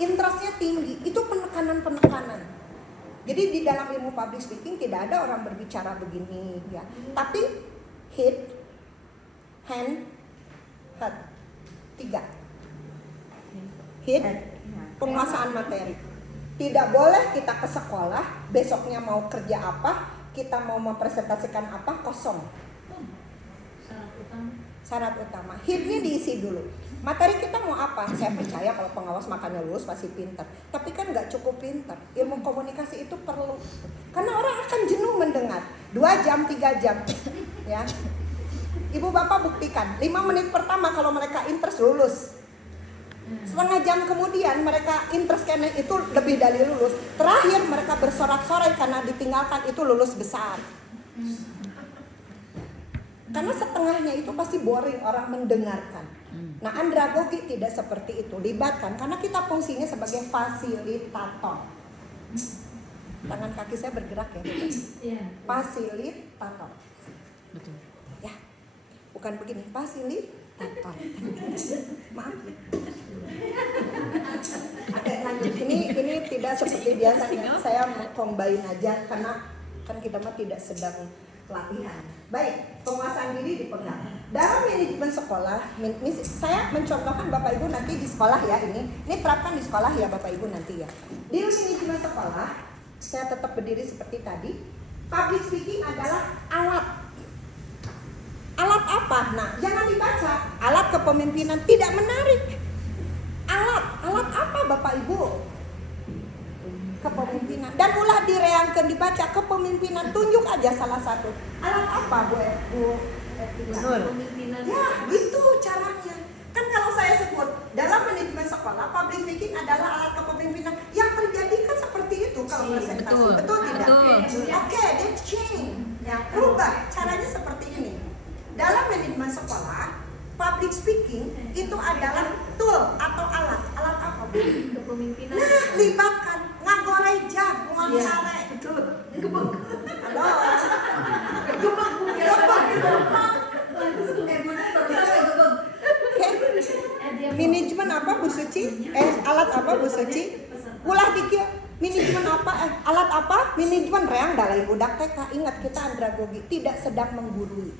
interestnya tinggi, itu penekanan. Jadi di dalam ilmu public speaking tidak ada orang berbicara begini ya, tapi hit, hand, heart, 3. Hit, penguasaan materi. Tidak boleh kita ke sekolah, besoknya mau kerja apa, kita mau mempresentasikan apa, kosong. Syarat utama. Hitnya diisi dulu. Materi kita mau apa? Saya percaya kalau pengawas makanya lulus pasti pintar. Tapi kan nggak cukup pintar. Ilmu komunikasi itu perlu. Karena orang akan jenuh mendengar. 2 jam, 3 jam. Ya. Ibu bapak buktikan. 5 menit pertama kalau mereka interest lulus. Setengah jam kemudian mereka interest karena itu lebih dari lulus. Terakhir mereka bersorak-sorai karena ditinggalkan itu lulus besar. Karena setengahnya itu pasti boring orang mendengarkan. Nah, andragogi tidak seperti itu. Libatkan karena kita fungsinya sebagai fasilitator. Tangan kaki saya bergerak ya. Fasilitator. Betul. Ya. Bukan begini, fasilitator. Maaf. Oke, lanjut. Ini tidak seperti biasanya. Saya combine aja karena kan kita mah tidak sedang latihan. Baik, penguasaan diri dipegang. Dalam manajemen sekolah, saya mencontohkan Bapak Ibu nanti di sekolah ya ini terapkan di sekolah ya Bapak Ibu nanti ya. Di manajemen sekolah, saya tetap berdiri seperti tadi. Public speaking adalah alat. Alat apa? Nah, jangan dibaca. Alat kepemimpinan tidak menarik. Alat apa Bapak Ibu? Kepemimpinan. Dan ulah direangkan dibaca kepemimpinan, tunjuk aja salah satu. Alat apa Bu Kepemimpinan. Ya, gitu caranya. Kan kalau saya sebut dalam manajemen sekolah, public speaking adalah alat kepemimpinan. Yang terjadi kan seperti itu kalau presentasi. Betul tidak? Oke, that's change. Ya, rubah caranya seperti ini. Dalam manajemen sekolah, public speaking itu adalah tool atau alat. Alat apa Bu? Kepemimpinan. Nah, libatkan ngagorei jam, nguang-sare. Betul. Halo. Manajemen apa Bu Suci? Alat apa Bu Suci? Ulah dikit. Manajemen apa? Alat apa? Manajemen reang dalai budak TK. Ingat kita andragogi tidak sedang menggurui.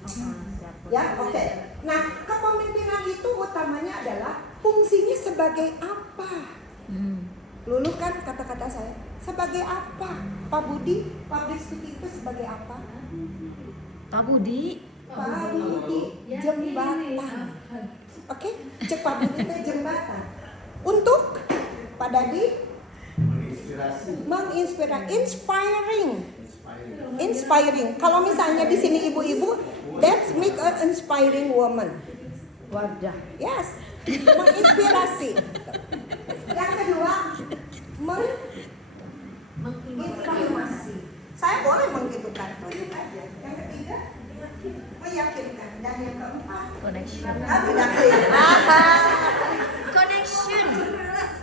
Ya, oke. Nah, kepemimpinan itu utamanya adalah fungsinya sebagai apa? Lulu kan kata-kata saya. Sebagai apa? Pak Budi, public speaking itu sebagai apa? Pak Budi. Pak Budi, jembatan. Oke, cek Pak Budi itu jembatan. Untuk Pak Dadi menginspirasi, inspiring. Kalau misalnya di sini ibu-ibu, that's make an inspiring woman. Wadah. Yes, menginspirasi. Yang kedua, menginformasi. Saya boleh menggitukan, tunjuk aja. Yang ketiga, meyakinkan. Dan yang keempat, Connection. Connection.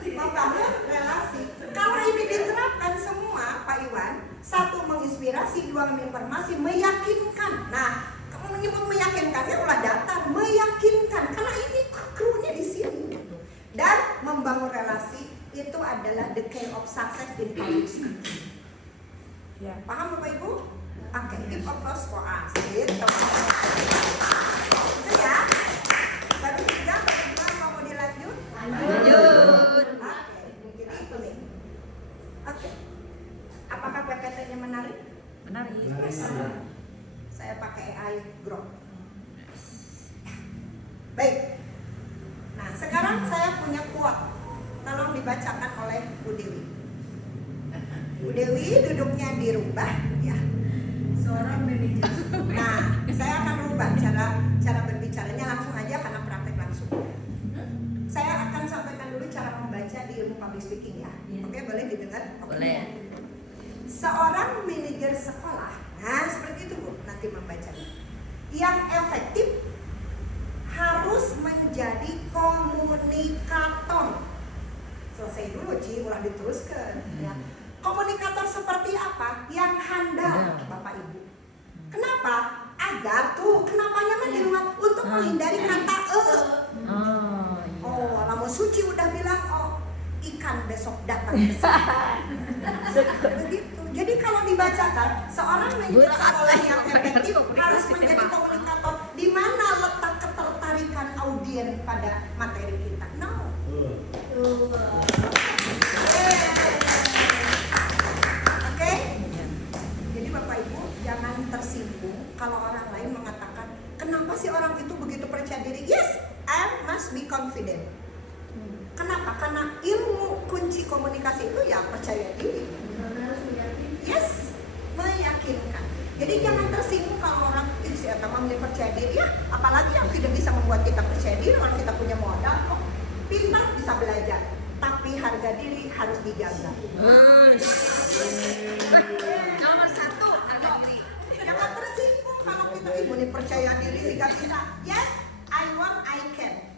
Membangun relasi. Kalau ini diterapkan semua, Pak Iwan, 1 menginspirasi, 2 menginformasi, meyakinkan. Nah, kamu menyebut meyakinkannya ulah datar, meyakinkan karena ini krunya di sini. Dan membangun relasi itu adalah the key of success in public speaking. Ya, paham Bapak Ibu? Oke, give applause for us. Gitu. Itu ya. Baru 3 atau 4 mau dilanjut? Lanjut. Oke, jadi itu nih. Oke. Apakah PPT-nya menarik? Menarik. Saya pakai AI Grok. Baik. Nah, sekarang saya punya quote. Tolong dibacakan oleh Bu Dewi. Bu Dewi duduknya dirubah ya. Seorang manajer. Nah, saya akan rubah cara berbicaranya langsung aja karena praktek langsung. Saya akan sampaikan dulu cara membaca di ilmu public speaking ya. Oke, boleh didengar? Boleh. Seorang manajer sekolah, nah seperti itu Bu, nanti membacanya. Yang efektif harus menjadi komunikator. Selesai dulu Ci, ulah diteruskan ya. Komunikator seperti apa? Yang handal, Bapak Ibu. Kenapa? Agar tuh, kenapanya mah di luar untuk menghindari kata Oh, iya. Oh, lamun Suci udah bilang oh. ikan besok datang ke sini. Begitu. Jadi kalau dibacakan, seorang manajer sekolah yang efektif harus menjadi komunikator. Di mana letak ketertarikan audien pada materi kita? No. Oke? Jadi Bapak Ibu jangan tersinggung kalau orang lain mengatakan, kenapa sih orang itu begitu percaya diri? Yes, I must be confident. Kenapa? Karena ilmu kunci komunikasi itu ya percaya diri. Yes, meyakinkan. Jadi jangan tersinggung kalau orang itu si Atama percaya diri ya. Apalagi yang tidak bisa membuat kita percaya diri, orang kita punya modal kok. Pintar bisa belajar, tapi harga diri harus dijaga. Nomor 1 harga diri. Jangan tersinggung kalau kita ibu nih percaya diri sehingga bisa. Yes, I want, I can.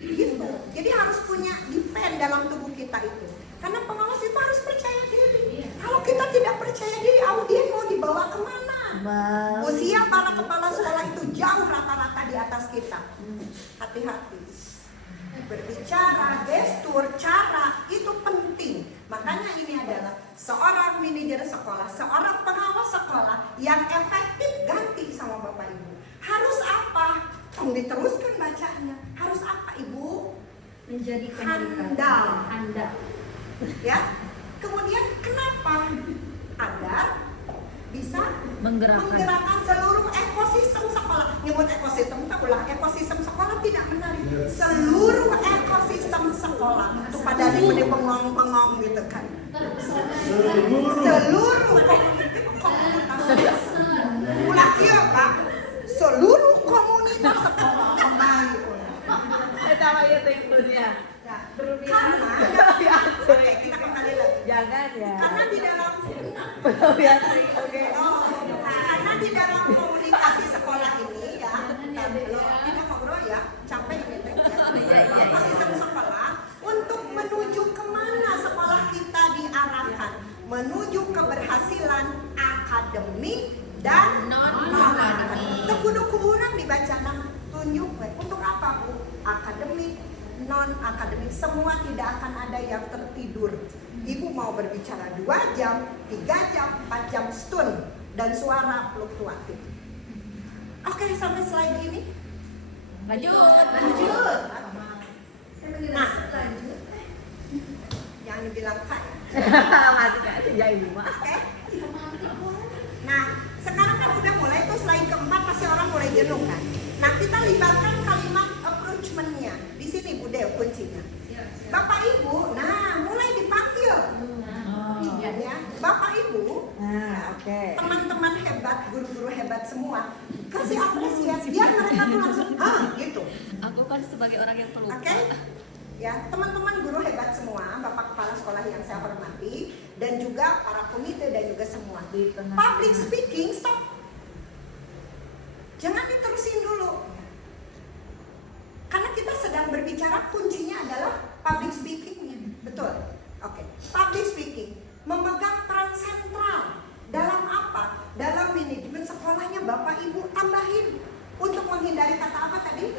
Gitu. Jadi harus punya depend dalam tubuh kita itu. Karena pengawas itu harus percaya diri. Kalau kita tidak percaya diri, audien mau dibawa kemana? Usia para kepala sekolah itu jauh rata-rata di atas kita. Hati-hati. Berbicara, gestur, cara itu penting. Makanya ini adalah seorang manajer sekolah, seorang pengawas sekolah yang efektif ganti sama Bapak Ibu. Harus apa? Diteruskan bacanya. Harus apa Ibu? Menjadi Handal. Ya. Kemudian kenapa? Agar bisa menggerakkan seluruh ekosistem sekolah. Nyebut ekosistem tak ulah, ekosistem sekolah tidak menarik. Seluruh ekosistem sekolah kepada di pengong-pengong gitu kan. Seluruh komunitas. Ulah kieu Pak. Seluruh komunitas sekolah kembali. Eta mah ieu teh dunia. Karena oke, kita kembali lagi. Jangan ya. Karena di dalam Oke. karena di dalam komunikasi sekolah ini ya, kita ngobrol ya, capek ini teh ya. Ekosistem sekolah untuk menuju kemana sekolah kita diarahkan, menuju keberhasilan akademik dan non-akademik. Kudu kuburan dibaca nang tunjuk we. Untuk apa Bu? Akademik, non-akademik, semua tidak akan ada yang tertidur. Ibu mau berbicara 2 jam, 3 jam, 4 jam stun dan suara fluktuatif. Oke, sampai slide ini. Lanjut. Nah, jangan dibilang Kak. Masih kan ya Ibu mah. Oke. Nah, sekarang kan udah mulai tuh slide keempat pasti orang mulai jenuh kan. Nah, kita libatkan kalimat approachment-nya. Di sini Bu Dew kuncinya. Bapak Ibu, nah mulai dipanggil. Ya, Bapak Ibu, teman-teman hebat, guru-guru hebat semua, kasih apresiasi biar mereka tuh langsung gitu. Aku kan sebagai orang yang pelupa. Oke? Ya, teman-teman guru hebat semua, Bapak Kepala Sekolah yang saya hormati, dan juga para komite dan juga semua. Public speaking, stop. Jangan diterusin dulu. Karena kita sedang berbicara, kuncinya adalah public speaking-nya. Betul? Oke. Public speaking memegang peran sentral dalam apa? Dalam manajemen sekolahnya Bapak Ibu tambahin untuk menghindari kata apa tadi?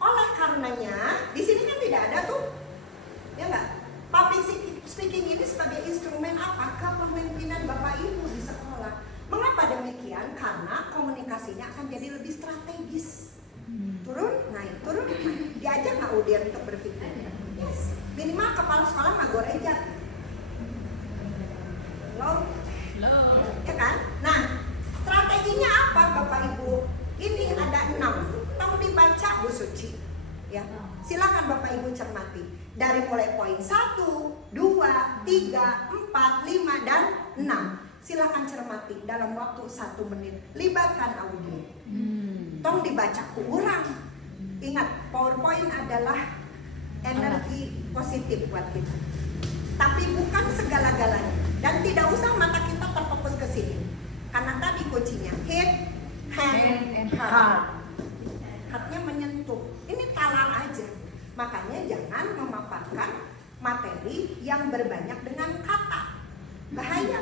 Oleh karenanya, di sini kan tidak ada tuh, ya nggak? Public speaking ini sebagai instrumen apa? Kepemimpinan Bapak Ibu di sekolah. Mengapa demikian? Karena komunikasinya akan jadi lebih strategis. Turun, naik, diajak nggak Udian untuk berpikir? Yes. Minimal kepala sekolah nggak goreja. Ya kan? Nah, strateginya apa Bapak Ibu? Ini ada 6. Tolong dibaca Bu Suci. Ya, silakan Bapak Ibu cermati. Dari mulai poin 1, 2, 3, 4, 5 dan 6. Silakan cermati dalam waktu 1 menit. Libatkan audio. Tong dibaca ku urang. Ingat, PowerPoint adalah energi positif buat kita. Tapi bukan segala-galanya. Dan tidak usah mata kita terfokus ke sini. Karena tadi kuncinya head, hand, and heart. Heartnya menyentuh. Ini talar aja. Makanya jangan memaparkan materi yang berbanyak dengan kata. Bahaya.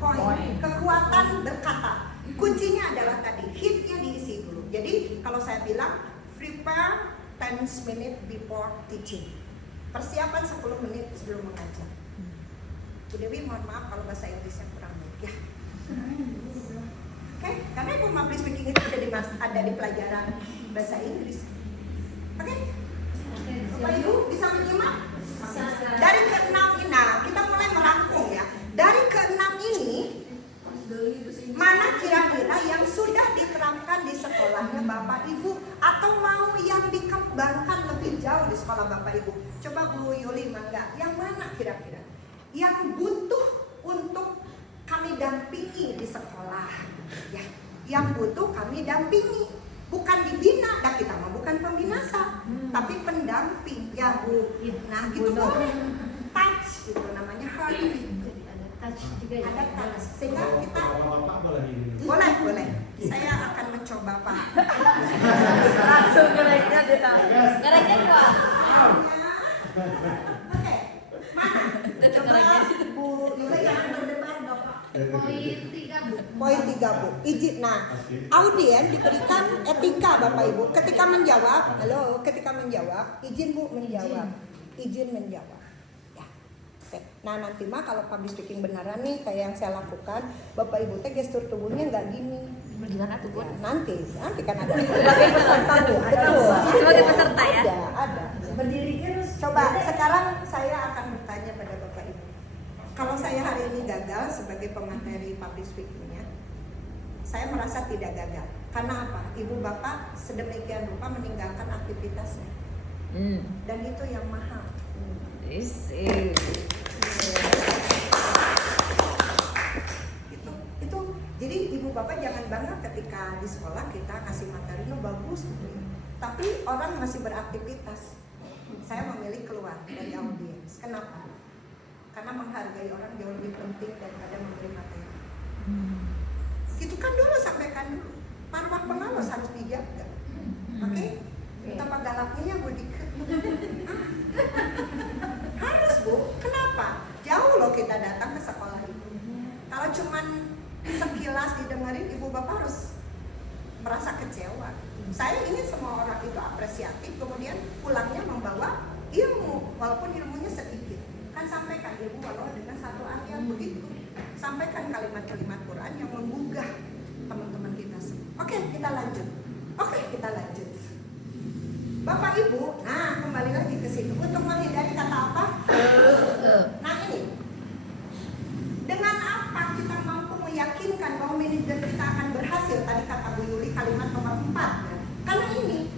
Power, kekuatan berkata. Kuncinya adalah tadi, hitnya diisi dulu. Jadi kalau saya bilang prepare 10 minutes before teaching. Persiapan 10 menit sebelum mengajar. Bu Dewi mohon maaf kalau bahasa Inggrisnya kurang baik ya. Oke, karena Ibu public speaking itu ada di pelajaran bahasa Inggris. Oke? Bapak Ibu bisa menyimak? Dari ke-6 ini, nah kita mulai merangkum ya. Dari ke-6 ini, mana kira-kira yang sudah diterapkan di sekolahnya Bapak Ibu atau mau yang dikembangkan lebih jauh di sekolah Bapak Ibu? Coba Bu Yuli mangga, yang mana kira-kira? Yang butuh untuk kami dampingi di sekolah ya. Yang butuh kami dampingi, bukan dibina, nah kita mah bukan pembinasa, tapi pendamping ya Bu. Nah gitu boleh, touch gitu namanya heartbeat. Ada touch sehingga kita boleh saya akan mencoba Pak. Langsung geraknya kita. Geraknya kuat. Oke, mana? Coba Bu Yuli yang berdebat Bapak. Poin 3 Bu. Izin. Nah, audien diberikan etika Bapak Ibu. Ketika menjawab, ketika menjawab, izin Bu menjawab. Izin menjawab. Ya. Oke. Nah, nanti mah kalau public speaking beneran nih kayak yang saya lakukan, Bapak Ibu teh gestur tubuhnya nggak gini. Gimana tuh, Bu? Ya, nanti kan ada sebagai peserta Bu. Betul. Sebagai peserta ya. Ada. Berdiri terus. Coba sekarang saya akan bertanya pada Bapak Ibu. Kalau saya hari ini gagal sebagai pemateri public speaking-nya, saya merasa tidak gagal. Karena apa? Ibu Bapak sedemikian rupa meninggalkan aktivitasnya. Dan itu yang mahal. Itu jadi Ibu Bapak jangan bangga ketika di sekolah kita kasih materinya bagus, tapi orang masih beraktivitas. Saya memilih keluar dari audiens. Kenapa? Karena menghargai orang jauh lebih penting daripada memberi materi. Itu kan dulu, sampaikan dulu. Marwah pengawas harus dijaga. Oke? Betapa galaknya ya Bu Dika. Harus Bu. Kenapa? Jauh loh kita datang ke sekolah itu. Kalau cuman sekilas didengerin, Ibu Bapak harus merasa kecewa. Saya ingin semua orang itu apresiatif, kemudian pulangnya membawa ilmu, walaupun ilmunya sedikit. Kan sampaikan Ibu walau dengan satu ayat begitu. Sampaikan kalimat-kalimat Quran yang menggugah teman-teman kita semua. Oke, kita lanjut. Bapak Ibu, nah kembali lagi ke situ. Untuk menghindari kata apa? Nah ini. Dengan apa kita mampu meyakinkan bahwa manajer kita akan berhasil? Tadi kata Bu Yuli kalimat nomor 4 ya. Karena ini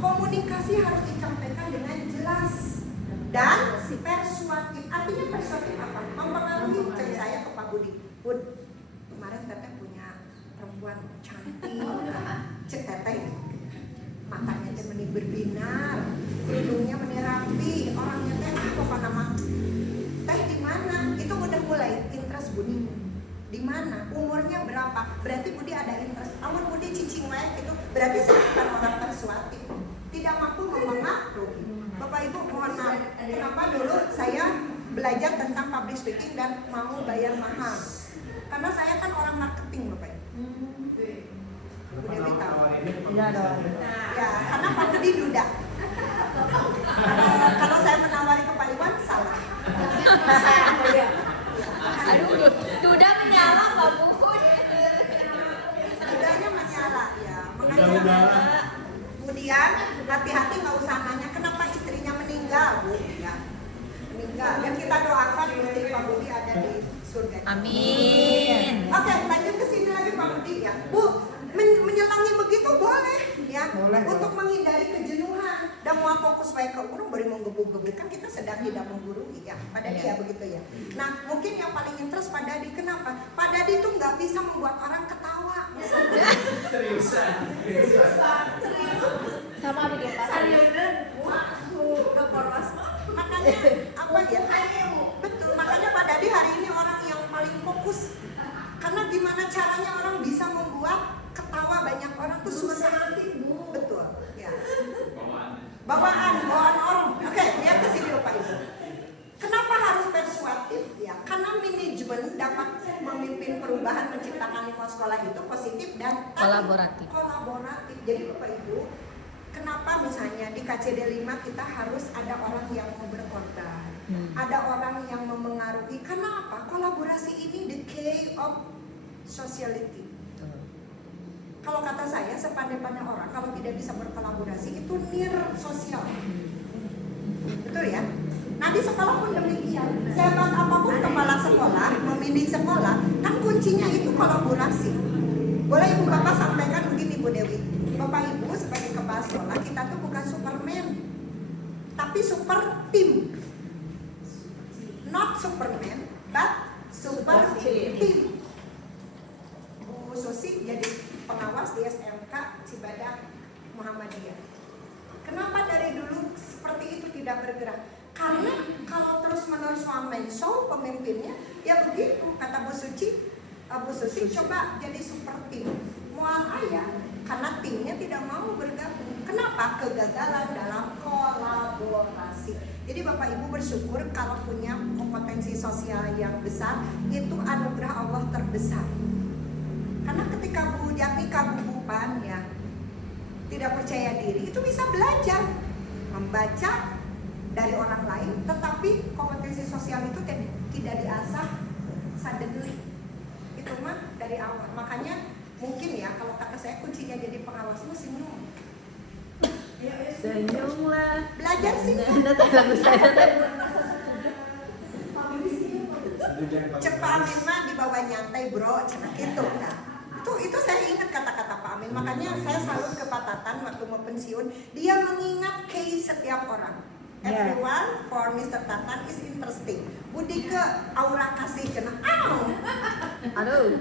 komunikasi harus disampaikan dengan jelas dan persuasif. Artinya persuasif apa? Mempengaruhi. Cek saya ke Pak Budi. Bud, kemarin teteh punya perempuan cantik. Cek teteh, matanya teh meni berbinar, hidungnya meni rapi, orangnya teh apa nama? Teh di mana? Itu udah mulai interest Budi. Di mana? Umurnya berapa? Berarti Budi ada interest. Amun Budi cicing wae gitu, berarti saya bukan orang persuasif. Tidak mampu mempengaruhi. Bapak Ibu mohon maaf, kenapa dulu saya belajar tentang public speaking dan mau bayar mahal? Karena saya kan orang marketing Bapak Ibu. Bu Dewi tahu. Iya dong. Ya, karena Pak Budi duda. Kalau saya menawari ke Pak Iwan salah. Aduh, duda menyala Mbak Bu. Dudanya menyala ya. Makanya kemudian hati-hati nggak usah nanya kenapa istrinya meninggal Bu ya. Meninggal. Dan kita doakan istri Pak Budi ada di surga. Amin. Oke, lanjut ke sini lagi Pak Budi ya. Bu, menyelangi begitu boleh ya. Boleh. Untuk menghindari kejenuhan dan mau fokus baik ke guru beri menggebu-gebu kan kita sedang tidak menggurui ya. Pak Dadi ya begitu ya. Nah, mungkin yang paling interest Pak Dadi kenapa? Pak Dadi itu nggak bisa membuat orang ketawa. Seriusan. Sama bikin Pak. Makanya apa ya? Betul, makanya Pak Dadi hari ini orang yang paling fokus. Karena gimana caranya orang bisa membuat ketawa banyak orang tuh susah. Betul, ya. Bawaan orang. Oke, lihat ke sini Bapak Ibu. Kenapa harus persuasif ya? Karena manajemen dapat memimpin perubahan menciptakan lingkungan sekolah itu positif dan Kolaboratif. Jadi Bapak Ibu, Kenapa misalnya di KCD 5 kita harus ada orang yang mau berkorban, ada orang yang memengaruhi. Karena apa? Kolaborasi ini the key of sociality. Kalau kata saya, sepandai-pandai orang kalau tidak bisa berkolaborasi itu nir sosial. Betul ya? Nah di sekolah pun demikian. Sehebat apapun kepala sekolah, membimbing sekolah, kan kuncinya itu kolaborasi. Boleh Ibu Bapak sampaikan begini Bu Dewi. Bapak Ibu sebagai kepala sekolah, kita tuh bukan Superman, tapi super team. Not Superman, but super team. Bu Susi jadi pengawas di SMK Cibadak Muhammadiyah. Kenapa dari dulu seperti itu tidak bergerak? Karena kalau terus-menerus menso pemimpinnya, ya begitu kata Bu Susi coba jadi super tim. Mual ayah, karena timnya tidak mau bergabung. Kenapa? Kegagalan dalam kolaborasi. Jadi Bapak Ibu bersyukur kalau punya kompetensi sosial yang besar, itu anugerah Allah terbesar. Karena ketika Bu Janika Bubupan ya tidak percaya diri, itu bisa belajar membaca dari orang lain, tetapi kompetensi sosial itu tidak diasah suddenly. Itu mah dari awal. Makanya mungkin ya kalau kata saya kuncinya jadi pengawas itu senyum. Senyumlah. Belajar sih. Lagu saya. Cepat Amin mah dibawa nyantai bro, cina gitu. Nah, itu saya ingat kata-kata Pak Amin. Makanya saya salut ke Pak Tatan waktu mau pensiun, dia mengingat case setiap orang. Everyone for Mr. Tatan is interesting. Budi ke aura kasih kena. Aduh.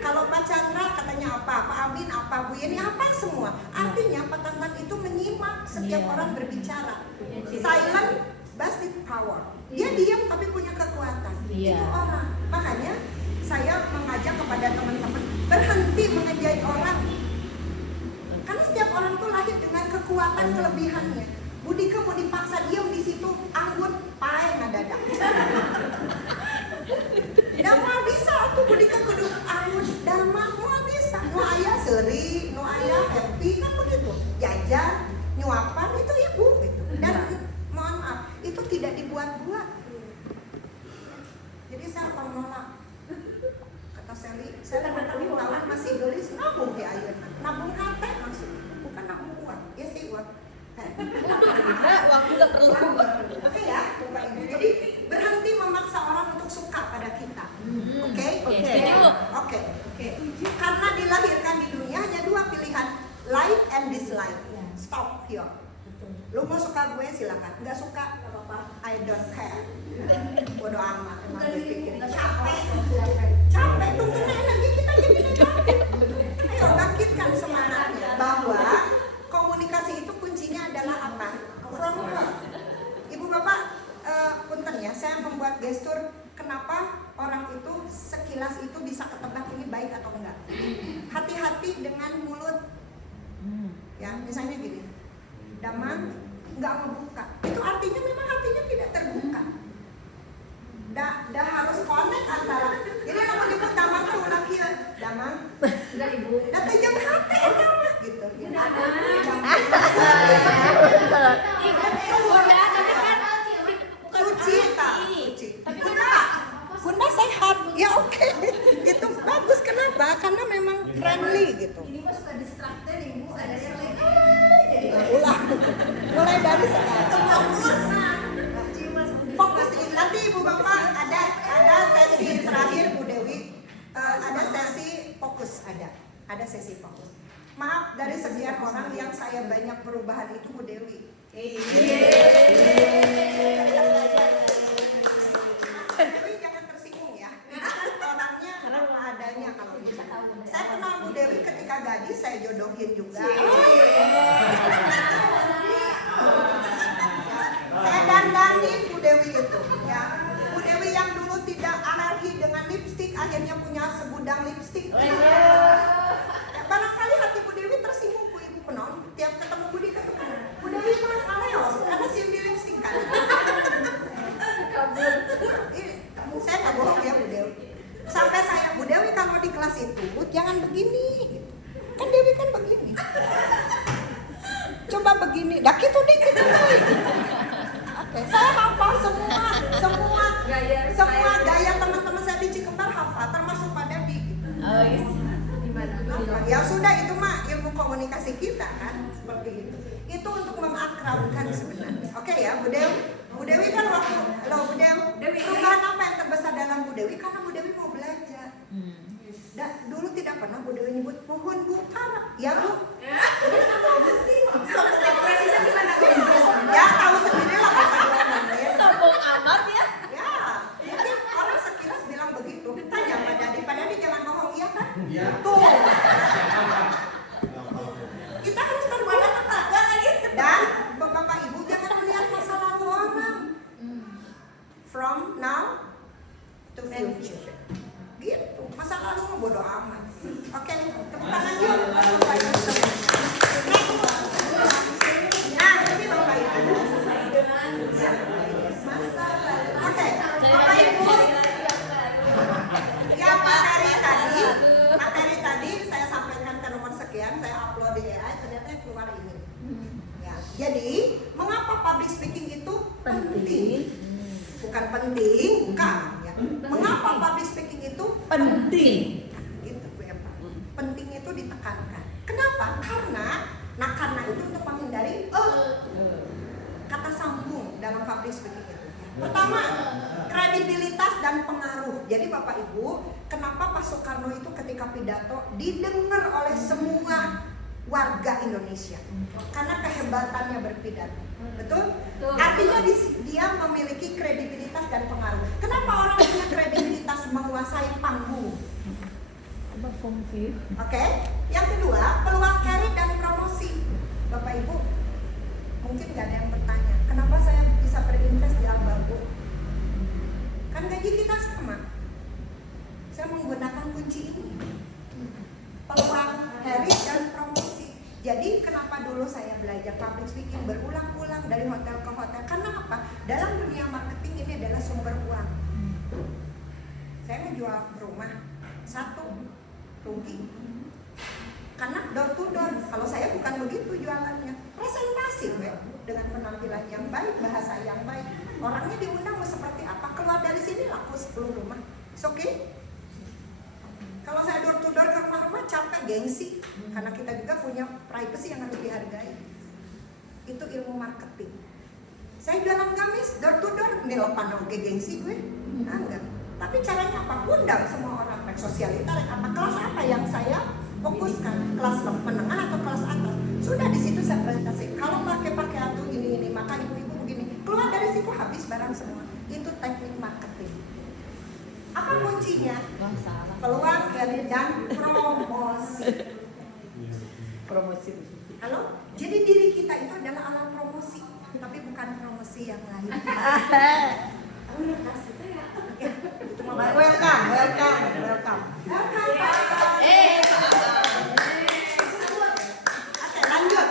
Kalau Pak Chandra katanya apa, Pak Amin apa, Bu Yeni apa semua. Artinya Pak Tatan itu menyimak setiap orang berbicara. Silent but with power. Dia diam tapi punya kekuatan. Itu orang. Makanya saya mengajak kepada teman-teman berhenti mengejek orang. Karena setiap orang tuh lahir dengan kekuatan kelebihannya. Budika mau dipaksa diam di situ, anggun, pae ngadadak. Dama bisa tuh Budika kudu anggun, dama mau bisa. Nu aya seuri, nu aya happy kan begitu. Jajan, nyuapan itu ibu gitu. Dan mohon maaf, itu tidak dibuat-buat. Jadi saya menolak. Kata Sally, saya 40 tahun masih gelis nabung di ayeuna. Nabung hate maksudnya, bukan nabung uang. Ya sih uang. Uang juga perlu. Oke ya, Bapak Ibu. Jadi berhenti memaksa orang untuk suka pada kita. Oke? Oke. Karena dilahirkan di dunia hanya dua pilihan, like and dislike. Stop here. Lu mau suka gue silakan, nggak suka nggak apa-apa. I don't care. Bodoh amat. Emang dipikir capek tuh kena energi kita jadi capek. Ayo bangkitkan semangatnya bahwa komunikasi itu kuncinya adalah apa? From heart. Ibu Bapak, punten ya, saya membuat gestur kenapa orang itu sekilas itu bisa ketebak ini baik atau enggak. Hati-hati dengan mulut. Ya, misalnya gini. Damang nggak ngebuka. Itu artinya memang hatinya tidak terbuka. Dah harus connect antara. Jadi kalau disebut damang tuh lagi ya, damang. Enggak Ibu. Datang jam hati damang gitu. Udah, tapi kan bukan Suci tak? Suci. Bunda sehat. Ya oke. Gitu bagus. Kenapa? Karena memang friendly gitu. Ini mah suka distracted ibu, ada yang lain. Ulang. Mulai dari sekarang. Fokus. Nanti Ibu Bapak ada sesi terakhir Bu Dewi. Ada sesi fokus ada sesi fokus. Maaf dari sekian orang yang saya banyak perubahan itu Bu Dewi. Dewi jangan tersinggung ya. Ini kan orangnya apa adanya kalau bisa. Saya kenal Bu Dewi ketika gadis saya jodohin juga. Saya dandanin Bu Dewi itu ya. Bu Dewi yang dulu tidak alergi dengan lipstik akhirnya punya segudang lipstik. Ya, barangkali hati Bu Dewi tersinggung Bu Ibu penon. Tiap ketemu Budi ketemu Bu Dewi mah aleos karena si lipstik begini. Dah gitu deh gitu. Oke, saya hafal semua gaya teman-teman saya di Cikembar hafal, termasuk Pak Dedi. Oh, iya. Gimana? Ya sudah, itu mah ilmu komunikasi kita kan, seperti itu. Itu untuk mengakrabkan sebenarnya. Oke ya, Bu Dewi. Bu Dewi kan waktu, loh Bu Dewi, perubahan apa yang terbesar dalam Bu Dewi? Karena Bu Dewi mau belajar. Dulu tidak pernah Bu Dewi nyebut pohon Bu Tara. Ya Bu. Ya tahu sendiri lah ya. Sombong amat ya. Ya, mungkin orang sekilas bilang begitu. Tanya Pak Dedi jangan bohong, iya kan? Iya. Tuh. Kita harus berbeda tetangga lagi. Dan Bapak Ibu jangan melihat masa lalu orang. From now to future. Gitu. Masa lalu mah bodo amat. Oke, tepuk tangan yuk. Bapak Ibu semua. Nah, ini Bapak Ibu. Oke, Bapak Ibu. Ya materi tadi saya sampaikan ke nomor sekian, saya upload di AI, ternyata yang keluar ini. Ya, jadi mengapa public speaking itu penting? Bukan penting, bukan. Ya. Mengapa public speaking itu Penting. Gitu Bu Eva. Penting itu ditekankan. Kenapa? Karena itu untuk menghindari kata sambung dalam public speaking itu. Pertama, kredibilitas dan pengaruh. Jadi Bapak Ibu, kenapa Pak Soekarno itu ketika pidato didengar oleh semua warga Indonesia? Karena kehebatannya berpidato. Betul? Artinya dia memiliki kredibilitas dan pengaruh. Kenapa orang punya kredibilitas menguasai panggung? Oke. Yang kedua, peluang karir dan promosi. Bapak Ibu, mungkin gak ada yang bertanya, kenapa saya bisa berinvest di Albago? Kan gaji kita sama. Saya menggunakan kunci ini. Peluang karir dan promosi. Jadi kenapa dulu saya belajar public speaking berulang-ulang dari hotel ke hotel? Karena apa? Dalam dunia marketing ini adalah sumber uang. Saya menjual rumah, satu rugi. Karena door to door. Kalau saya bukan begitu jualannya, presentasi dengan penampilan yang baik, bahasa yang baik. Orangnya diundang mau seperti apa? Keluar dari sini laku 10 rumah. It's okay? Kalau saya door to door ke rumah-rumah capek, gengsi. Karena kita juga punya privacy yang harus dihargai. Itu ilmu marketing. Saya jualan gamis, door to door, ini lepan oke gengsi gue. Enggak. Tapi caranya apa? Undang semua orang. Baik sosialita, apa kelas apa yang saya fokuskan? Kelas menengah atau kelas atas? Sudah di situ saya presentasi. Kalau pakai pakaian ini, maka ibu-ibu begini. Keluar dari situ habis barang semua. Itu teknik marketing. Apa kuncinya? Peluang karir dan promosi. Promosi. Halo? Jadi diri kita itu adalah alat promosi, tapi bukan promosi yang lain. Welcome. Oke, lanjut.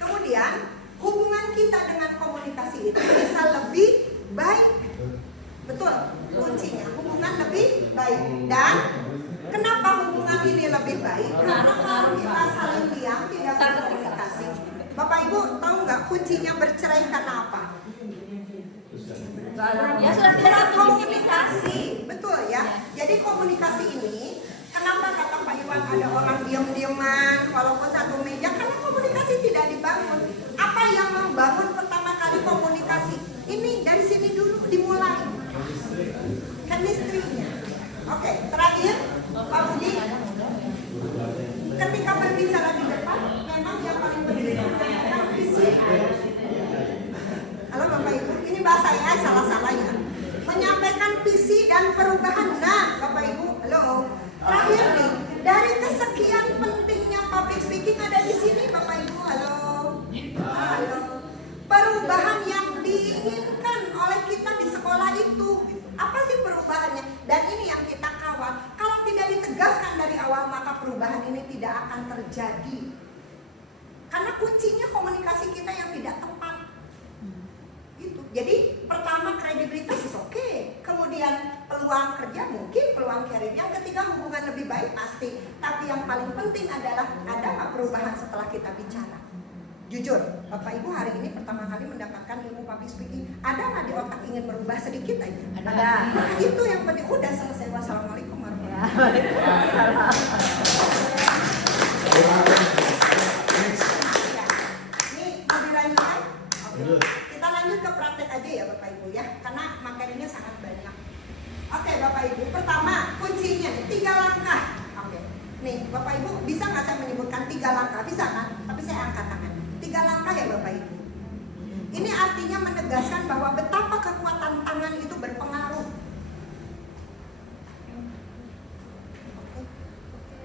Kemudian hubungan kita dengan komunikasi itu bisa lebih baik. Betul, kuncinya hubungan lebih baik. Dan kenapa hubungan ini lebih baik? Karena kalau kita saling diam, tidak berkomunikasi. Bapak Ibu tahu nggak kuncinya bercerai karena apa? Ya sudah tidak Komunikasi, betul ya. Jadi komunikasi ini, kenapa kata Pak Iwan ada orang diam-diaman walaupun satu meja? Karena komunikasi tidak dibangun. Apa yang membangun pertama kali komunikasi? Ini dari sini dulu dimulai. Chemistry-nya. Oke, terakhir Pak Budi. Ketika berbicara di depan, memang yang paling penting adalah visi. Halo Bapak Ibu, ini bahasa AI salah-salah ya. Menyampaikan visi dan perubahan. Nah, Bapak Ibu, halo. Terakhir nih, dari kesekian pentingnya public speaking ada di sini, Bapak Ibu, halo. Halo. Perubahan yang diinginkan oleh kita di sekolah itu. Apa sih perubahannya? Dan ini yang kita kawal. Kalau tidak ditegaskan dari awal, maka perubahan ini tidak akan terjadi. Karena kuncinya komunikasi kita yang tidak tepat. Gitu. Jadi pertama kredibilitas is oke. Kemudian peluang kerja mungkin, peluang karir. Yang ketiga hubungan lebih baik pasti. Tapi yang paling penting adalah ada nggak perubahan setelah kita bicara? Jujur, Bapak Ibu hari ini pertama kali mendapatkan ilmu public speaking. Ada nggak di otak ingin merubah sedikit aja? Ada. Nah, itu yang penting. Udah selesai. Wassalamualaikum warahmatullahi Ini mau dilanjutkan? Oke. Kita lanjut ke praktek aja ya Bapak Ibu ya, karena materinya sangat banyak. Oke Bapak Ibu, pertama kuncinya 3 langkah. Oke. Nih Bapak Ibu bisa nggak saya menyebutkan 3 langkah? Bisa kan? Tapi saya angkat tangan. 3 langkah ya Bapak Ibu. Ini artinya menegaskan bahwa betapa kekuatan tangan itu berpengaruh.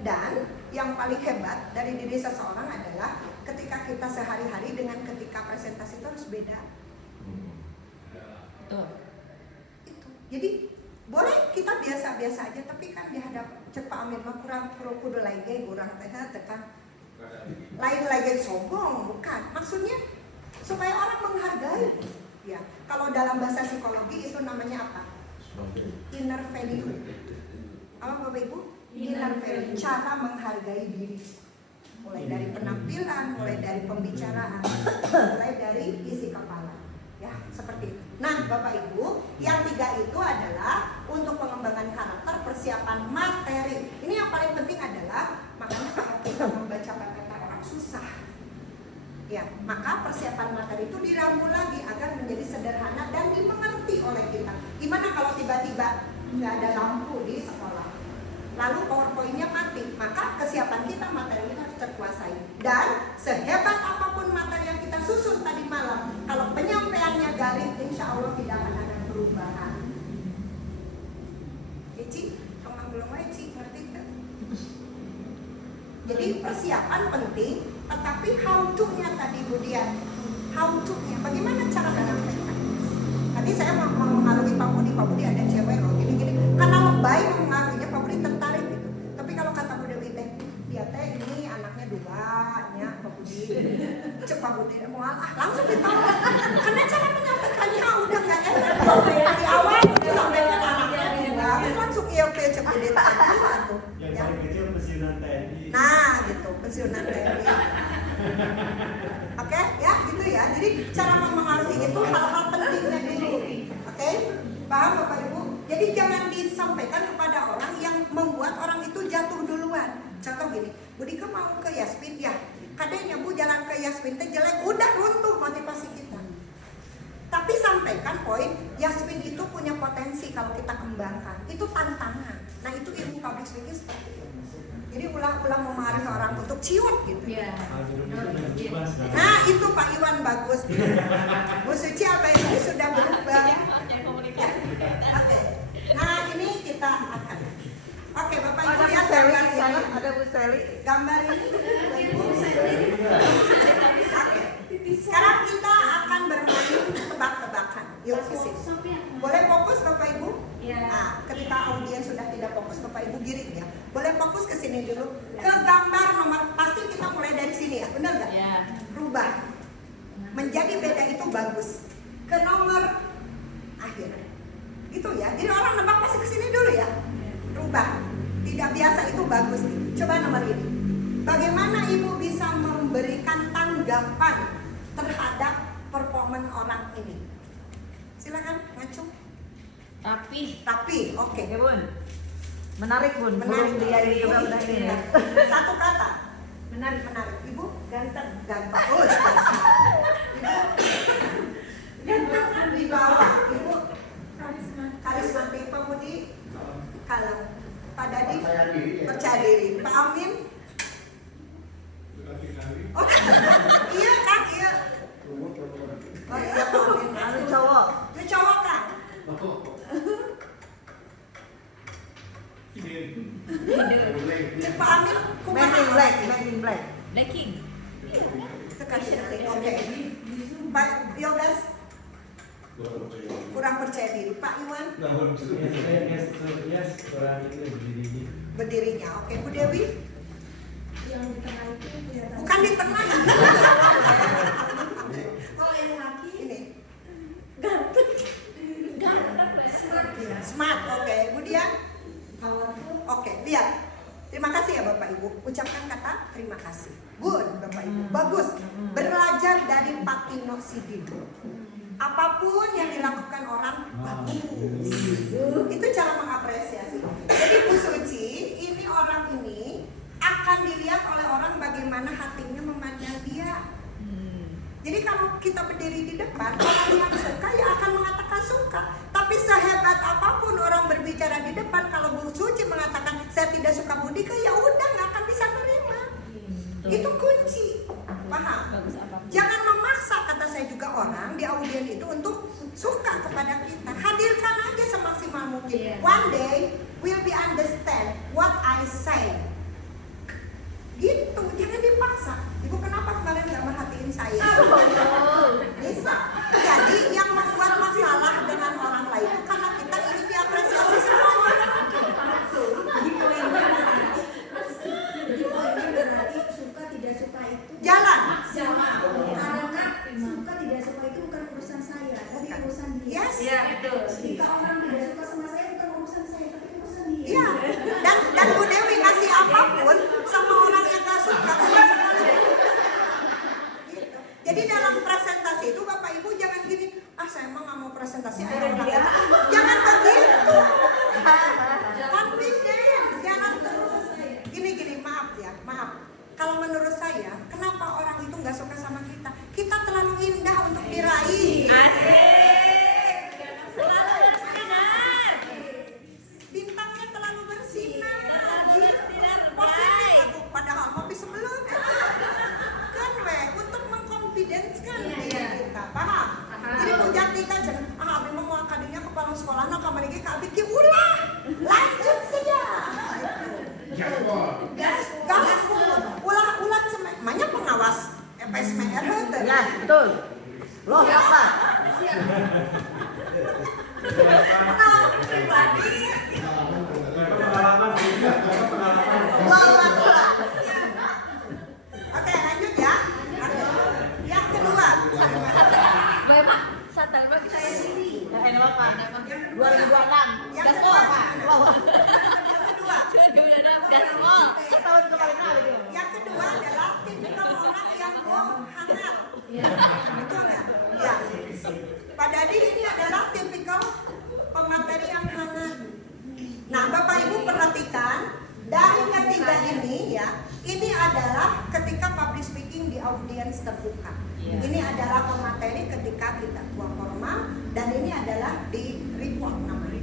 Dan yang paling hebat dari diri seseorang adalah ketika kita sehari-hari dengan ketika presentasi itu harus beda. Betul. Itu. Jadi boleh kita biasa-biasa aja, tapi kan dihadap cepat amin mah kurang kudu lagi kurang tekan lain lagi sombong, bukan. Maksudnya supaya orang menghargai. Ya, kalau dalam bahasa psikologi itu namanya apa? Inner value. Apa Bapak Ibu? Inner value. Cara menghargai diri. Mulai dari penampilan, mulai dari pembicaraan, mulai dari isi kepala. Ya, seperti itu. Nah, Bapak Ibu, yang 3 itu adalah untuk pengembangan karakter, persiapan materi. Ini yang paling penting adalah, makanya kalau kita membaca kata orang susah. Ya, maka persiapan materi itu diramu lagi agar menjadi sederhana dan dimengerti oleh kita. Gimana kalau tiba-tiba nggak ada lampu di sekolah, lalu PowerPoint-nya mati, maka kesiapan kita, materi kita harus terkuasai. Dan sehebat apapun materi yang kita susun tadi malam, kalau penyampaiannya garing, insya Allah tidak akan ada perubahan. Ci, kamu belum Ci, ngerti kan? Jadi persiapan penting, tetapi how to-nya tadi Bu Dian, how to-nya, bagaimana cara menyampaikan? Tadi saya mau mengalami Pak Budi ada cewek loh, gini-gini. Karena lebay mengaruhinya, Pak Budi tertarik gitu. Tapi kalau kata Bu Dewi teh, dia teh ini anaknya 2, nya Pak Budi. Cek Pak Budi mau langsung ditolak. Karena cara menyampaikannya udah nggak enak. Dari awal disampaikan anaknya 2, terus langsung iya oke cek Budi tadi tuh. Yang paling kecil pensiunan TNI. Nah, gitu, pensiunan TNI. Oke, ya gitu ya. Jadi cara mempengaruhi itu hal-hal pentingnya dulu. Oke, paham Bapak Ibu? Jadi jangan disampaikan kepada orang yang membuat orang itu jatuh duluan. Contoh gini, Budika mau ke Yasmin ya, kadenya Bu jalan ke Yasmin teh jelek, udah runtuh motivasi kita. Tapi sampaikan poin, Yasmin itu punya potensi kalau kita kembangkan. Itu tantangan. Nah itu ilmu public speaking seperti itu. Jadi ulang-ulang mempengaruhi orang untuk ciut gitu. Iya. Nah itu Pak Iwan bagus. Bu Suci apa ini sudah berubah. Oke. Nah ini kita akan. Oke Bapak Ibu lihat gambar ini. Ada Bu Seli. Gambar ini. Bu Seli. Oke. Sekarang kita akan bermain tebak-tebakan. Yuk ke sini. Boleh fokus Bapak Ibu? Iya. Nah, ketika audiens sudah tidak fokus Bapak Ibu giring ya. Boleh fokus ke sini dulu. Ke gambar nomor, pasti kita mulai dari sini ya, benar nggak? Iya. Rubah. Menjadi beda itu bagus. Ke nomor akhir. Gitu ya. Jadi orang nebak pasti ke sini dulu ya. Rubah. Tidak biasa itu bagus. Coba nomor ini. Bagaimana Ibu bisa memberikan tanggapan terhadap performan orang ini? Silakan ngacu. Tapi, oke. Ya Bun. Menarik Bun. Menarik Belum dia di Ibu. udah ini. Satu kata. Menarik. Ibu ganteng. Oh, dasar. Ibu ganteng di bawah. Ibu karismatik. Pak Budi kalem. Pak Dadi percaya diri. Pak Amin. Oh, iya kan, iya. Oh iya Pak Amin. Anu cowok. Ini cowok kan? Pak Amin Men in Black, Men in Black. Blacking. Tekan sekali. Oke. Pak Yogas kurang percaya diri. Pak Iwan berdirinya. Oke. Bu Dewi Yang di tengah itu kelihatan. bukan di tengah. Kalau yang laki Ini ganteng. Smart ya. smart. Oke. Belajar dari Patino Sidin. Apapun yang dilakukan orang bagus. Itu cara mengapresiasi. Jadi Bu Suci, ini orang ini akan dilihat oleh orang bagaimana hatinya memandang dia. Jadi kalau kita berdiri di depan, orang yang suka ya akan mengatakan suka. Tapi sehebat apapun orang berbicara di depan, kalau Bu Suci mengatakan saya tidak suka Budika, ya udah nggak akan bisa menerima. Itu kunci, paham? Jangan memaksa, kata saya juga, orang di audien itu untuk suka kepada kita. Hadirkan aja semaksimal mungkin. One day will be understand what I say. Gitu, jangan dipaksa. Ibu kenapa kemarin nggak merhatiin saya? Bisa. Jadi yang membuat masalah dengan orang lain itu karena kita ingin diapresiasi semua orang. Jadi poinnya berarti suka tidak suka itu Jalan. sama. Karena suka tidak suka itu bukan urusan saya, tapi urusan dia. Yes. Iya, betul. Jika orang tidak suka sama saya bukan urusan saya, tapi urusan dia. Iya. Dan Bu Dewi ngasih apapun sama orang yang nggak suka sama sekali. Gitu. Jadi dalam presentasi itu Bapak Ibu jangan gini, saya emang nggak mau presentasi, jangan begitu. Confidence, jangan terus. Gini, maaf ya, maaf. Kalau menurut saya, kenapa orang itu nggak suka sama kita? Kita terlalu indah untuk diraih. Selalu bersinar. Bintangnya terlalu bersinar. Terlalu bersinar, Positif guys. aku, padahal kopi sebelumnya. Kan untuk mengkonfidenskan diri kita, paham? Jadi Pujati kan jangan, abi mau akadinya kepala sekolah, nah kamar ini kak Biki ulah, lanjut saja. Gaspol, ulah semuanya pengawas FSMR itu. Ya, betul. Loh, apa? Pengalaman pribadi. Pengalaman. Oke, lanjut ya. Yang kedua, Bapak, satar bagi saya sendiri. Ini apa? 2026. yang Gaspol. kedua, Gaspol. Setahun kemarin lagi. yang kedua adalah tipikal orang yang hangat. Betul nggak? Ya. Pak Dadi ini adalah tipikal pemateri yang hangat. Nah, Bapak Ibu perhatikan dari ketiga ini ya, ini adalah ketika public speaking di audiens terbuka. Ini adalah pemateri ketika kita buang formal dan ini adalah di report namanya.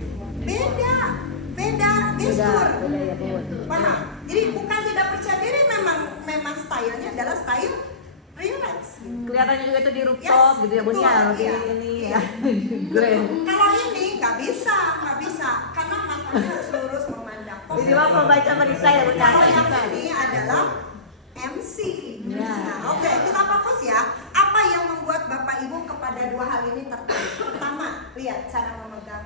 Beda gestur. Ya, betul. Paham? Jadi bukan tidak percaya diri, memang stylenya adalah style relax. Kelihatannya juga itu di rooftop gitu ya, Bunia. betul, iya. Ini ya. Grand. Kalau ini nggak bisa, karena matanya harus lurus memandang. Jadi Bapak baca berita ya, Bunia. Kalau yang ini adalah MC. Ya. Nah, oke, kita fokus ya. Apa yang membuat Bapak Ibu kepada dua hal ini tertarik? Pertama, lihat cara memegang.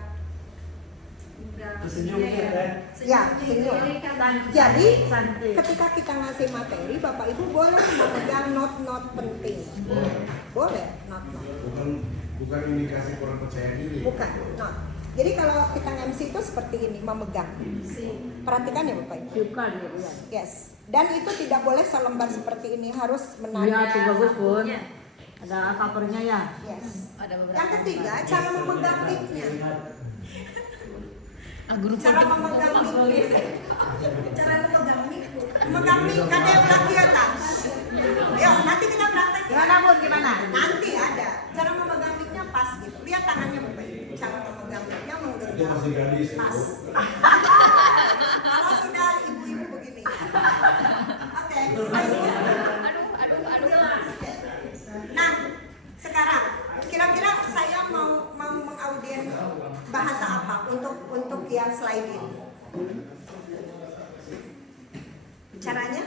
Tersenyum gitu ya. Ya, senyum. Santai. Jadi, Santai. ketika kita ngasih materi, Bapak Ibu boleh memegang not-not penting. Boleh, not-not. Bukan indikasi kurang percaya diri. Bukan, not. Jadi kalau kita MC itu seperti ini, memegang. Perhatikan ya Bapak Ibu. Suka dia, ya. Yes. Dan itu tidak boleh selembar seperti ini, harus Iya, menarik. tuh bagus pun. Iya. Ada covernya ya. Yes. Ada beberapa. Yang ketiga, cara memegang mic-nya. Guru Cara memegang mic. Cara memegang mic. Memegang mic, kada yang belah di atas. Yuk, nanti kita praktek. Gimana Bun, gimana? Nanti ada. Cara memegang mic-nya pas gitu. Lihat tangannya Bapak Ibu. Cara memegang mic-nya Itu menggenggam. masih gadis ya. Pas. Kalau sudah ibu-ibu begini. Oke. Aduh. Nah, sekarang kira-kira saya mau mengaudien bahasa apa untuk yang slide ini? Caranya,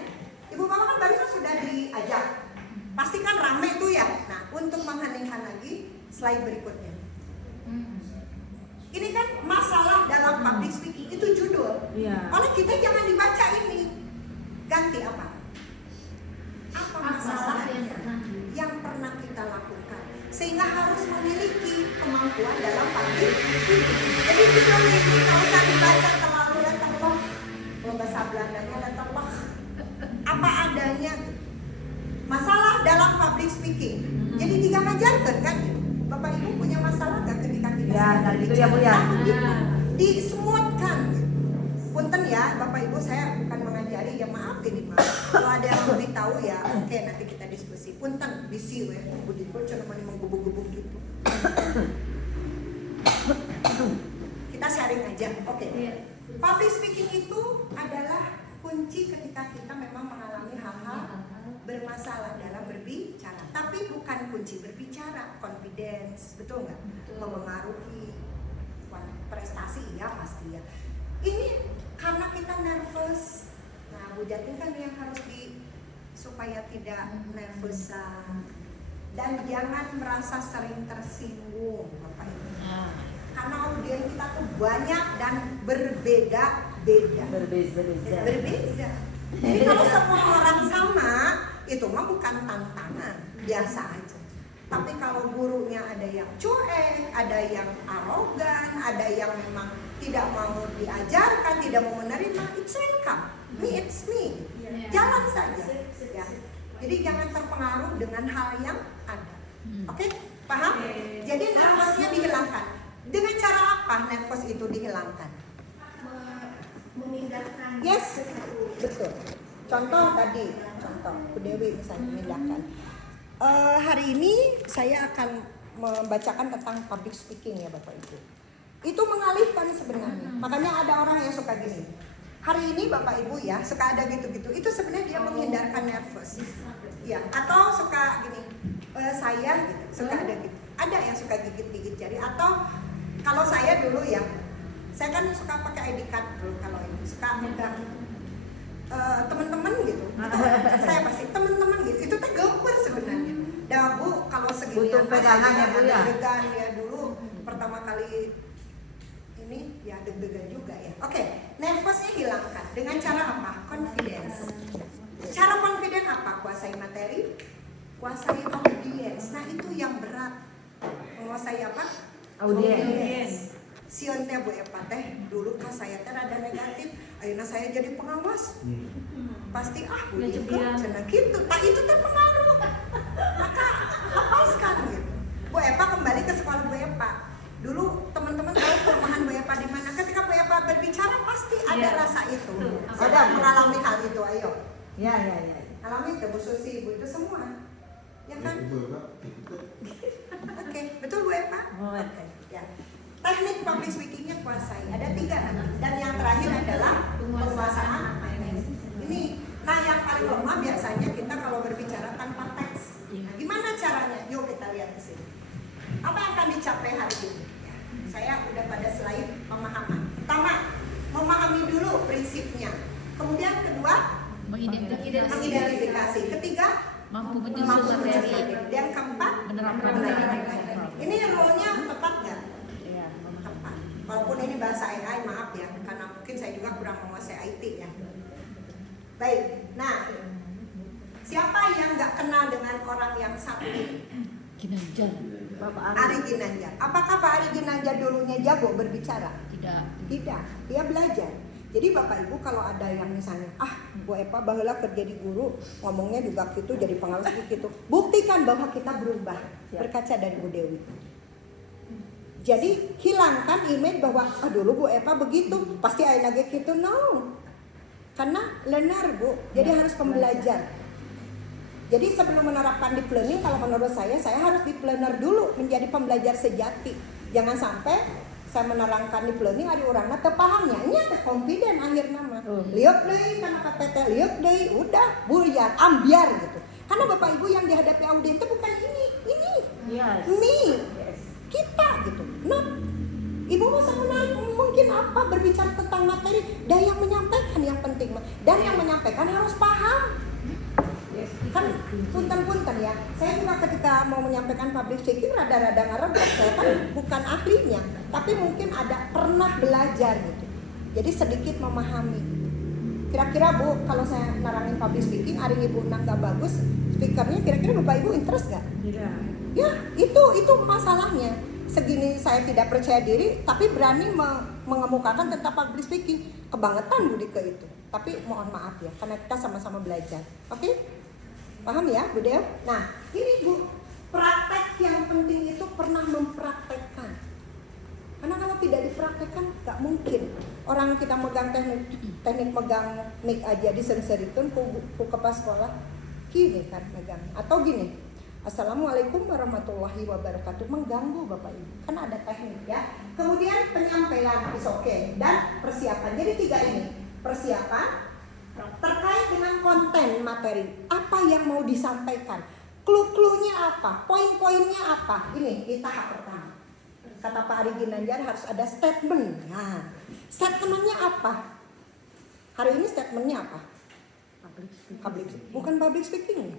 Ibu Mama kan barusan sudah diajak. Pasti kan rame tuh ya. Nah, untuk mengheningkan lagi slide berikutnya. Ini kan masalah dalam public speaking, itu judul. Iya. Oleh kita jangan dibaca ini. Ganti apa? Apa masalah yang pernah kita lakukan? Sehingga harus memiliki kemampuan dalam public speaking. Jadi judul ini kalau usah dibaca terlalu letterlock. Bahasa Belandanya letterlock. Apa adanya. Masalah dalam dalam public speaking. Jadi jika ngajarkan kan, Bapak Ibu punya masalah nggak ketika kita Ya, sedang nah itu berbicara? ya, Bu, ya. Nah, disemutkan. Punten ya, Bapak Ibu, saya bukan mengajari, ya maaf ini Pak. Kalau ada yang lebih tahu ya, oke nanti kita diskusi. Punten, bisi we, budi pun cuma menggubuk-gubuk gitu. Kita sharing aja, oke. Public speaking itu adalah kunci ketika kita memang mengalami hal-hal bermasalah dalam berbicara. Tapi bukan kunci berbicara, confidence, betul nggak? Mempengaruhi prestasi, ya pasti ya. Ini karena kita nervous. Nah, Bu Jatin kan yang harus supaya tidak nervous dan jangan merasa sering tersinggung, Bapak Ibu. Karena audiens kita tuh banyak dan berbeda-beda. Berbeda. Jadi kalau semua orang sama, itu mah bukan tantangan, biasa aja. Tapi kalau gurunya ada yang cuek, ada yang arogan, ada yang memang tidak mau diajarkan, tidak mau menerima, it's welcome. It's me. Jalan saja. Ya. Jadi jangan terpengaruh dengan hal yang ada. Oke? Paham? Jadi nervousnya dihilangkan. Dengan cara apa nervous itu dihilangkan? Memindahkan Yes, sesuatu. betul. Contoh tadi, contoh Bu Dewi misalnya memindahkan. Hari ini saya akan membacakan tentang public speaking ya Bapak Ibu. Itu mengalihkan sebenarnya. Makanya ada orang yang suka gini. Hari ini Bapak Ibu ya suka ada gitu-gitu. Itu sebenarnya dia menghindarkan nervous. Ya, atau suka gini. Saya gitu, suka ada gitu. Ada yang suka gigit-gigit jari atau kalau saya dulu ya, saya kan suka pakai ID card dulu kalau ini suka megang teman-teman gitu. Saya pasti teman-teman gitu. Itu teh gempur sebenarnya. Dah Bu, kalau segini Butuh pegangan ya, Bu, ya? deg-degan ya dulu pertama kali ini ya deg-degan juga ya. Oke, nervousnya hilangkan dengan cara apa? Confidence. Cara confident apa? Kuasai materi, kuasai audiens. Nah itu yang berat. Menguasai apa? Audiens. Sion teh Bu Epa teh dulu kan saya teh rada negatif, ayeuna saya jadi pengawas. Pasti Bu Dika cenah gitu. Nah itu terpengaruh. Maka lepaskan gitu. Bu Epa kembali ke sekolah Bu Epa. Dulu teman-teman tahu kelemahan Bu Epa di mana. Ketika Bu Epa berbicara pasti ada rasa itu. Ada mengalami hal itu, ayo. Ya. Alami itu Bu Susi, Bu itu semua. Ya kan? Oke, betul Bu Epa? Oke, ya. Teknik public speakingnya kuasai. Ada 3 nanti. Dan yang terakhir adalah penguasaan ini. Nah yang paling lemah biasanya kita kalau berbicara tanpa teks. Nah, gimana caranya? Yuk kita lihat di sini. Apa yang akan dicapai hari ini? Ya, saya udah pada slide pemahaman. Pertama, memahami dulu prinsipnya. Kemudian kedua, mengidentifikasi. Ketiga, mampu mampu menyusun materi, menyusun. Dan keempat, menerapkan Ini role-nya tepat nggak? Iya. Tepat. Walaupun ini bahasa AI, maaf ya, karena mungkin saya juga kurang menguasai IT ya. Baik, nah siapa yang nggak kenal dengan orang yang satu ini? Ginanjar. Bapak Ari Ginanjar. Apakah Pak Ari Ginanjar dulunya jago berbicara? Tidak. Tidak, dia belajar. Jadi Bapak Ibu kalau ada yang misalnya, Bu Epa baheula kerja di guru, ngomongnya juga gitu, jadi pengawas gitu. Buktikan bahwa kita berubah, berkaca dari Bu Dewi. Jadi hilangkan image bahwa, dulu Bu Epa begitu, pasti ayeuna ge gitu, no. Karena learner Bu, jadi harus pembelajar. Jadi sebelum menerapkan deep learning, kalau menurut saya harus deep learner dulu, menjadi pembelajar sejati. Jangan sampai saya menerangkan deep learning ada orangnya terpahamnya, ini teh confident akhir nama. Liuk deui kana KPT, liuk deui, udah buyar, ambiar gitu. Karena Bapak Ibu yang dihadapi audiens itu bukan ini. Yes. Me. Kita gitu. Nah, Ibu masa menarik mungkin apa berbicara tentang materi dan yang menyampaikan yang penting dan yang menyampaikan harus paham. Kan punten-punten ya. Saya juga ketika mau menyampaikan public speaking rada-rada ngarebet. Saya kan bukan ahlinya, tapi mungkin ada pernah belajar gitu. Jadi sedikit memahami. Kira-kira Bu, kalau saya narangin public speaking, hari Ibu nggak bagus, speakernya kira-kira Bapak Ibu interest nggak? Tidak. Ya, itu masalahnya. Segini saya tidak percaya diri, tapi berani mengemukakan tentang public speaking. Kebangetan Bu Dika itu. Tapi mohon maaf ya, karena kita sama-sama belajar. Oke? Paham ya Bu Del? Nah ini Bu, praktek yang penting itu pernah mempraktekkan. Karena kalau tidak dipraktekkan nggak mungkin. Orang kita megang teknik megang mic aja disenserikeun ku kepala sekolah gini kan megang. Atau gini, Assalamualaikum warahmatullahi wabarakatuh, mengganggu Bapak Ibu. Kan ada teknik ya. Kemudian penyampaian is oke dan persiapan. Jadi 3 ini. Persiapan terkait dengan konten materi. Apa yang mau disampaikan? Clue-cluenya apa? Poin-poinnya apa? Ini di tahap pertama. Kata Pak Ari Ginanjar harus ada statement. Nah, statementnya apa? Hari ini statementnya apa? Bukan public speaking.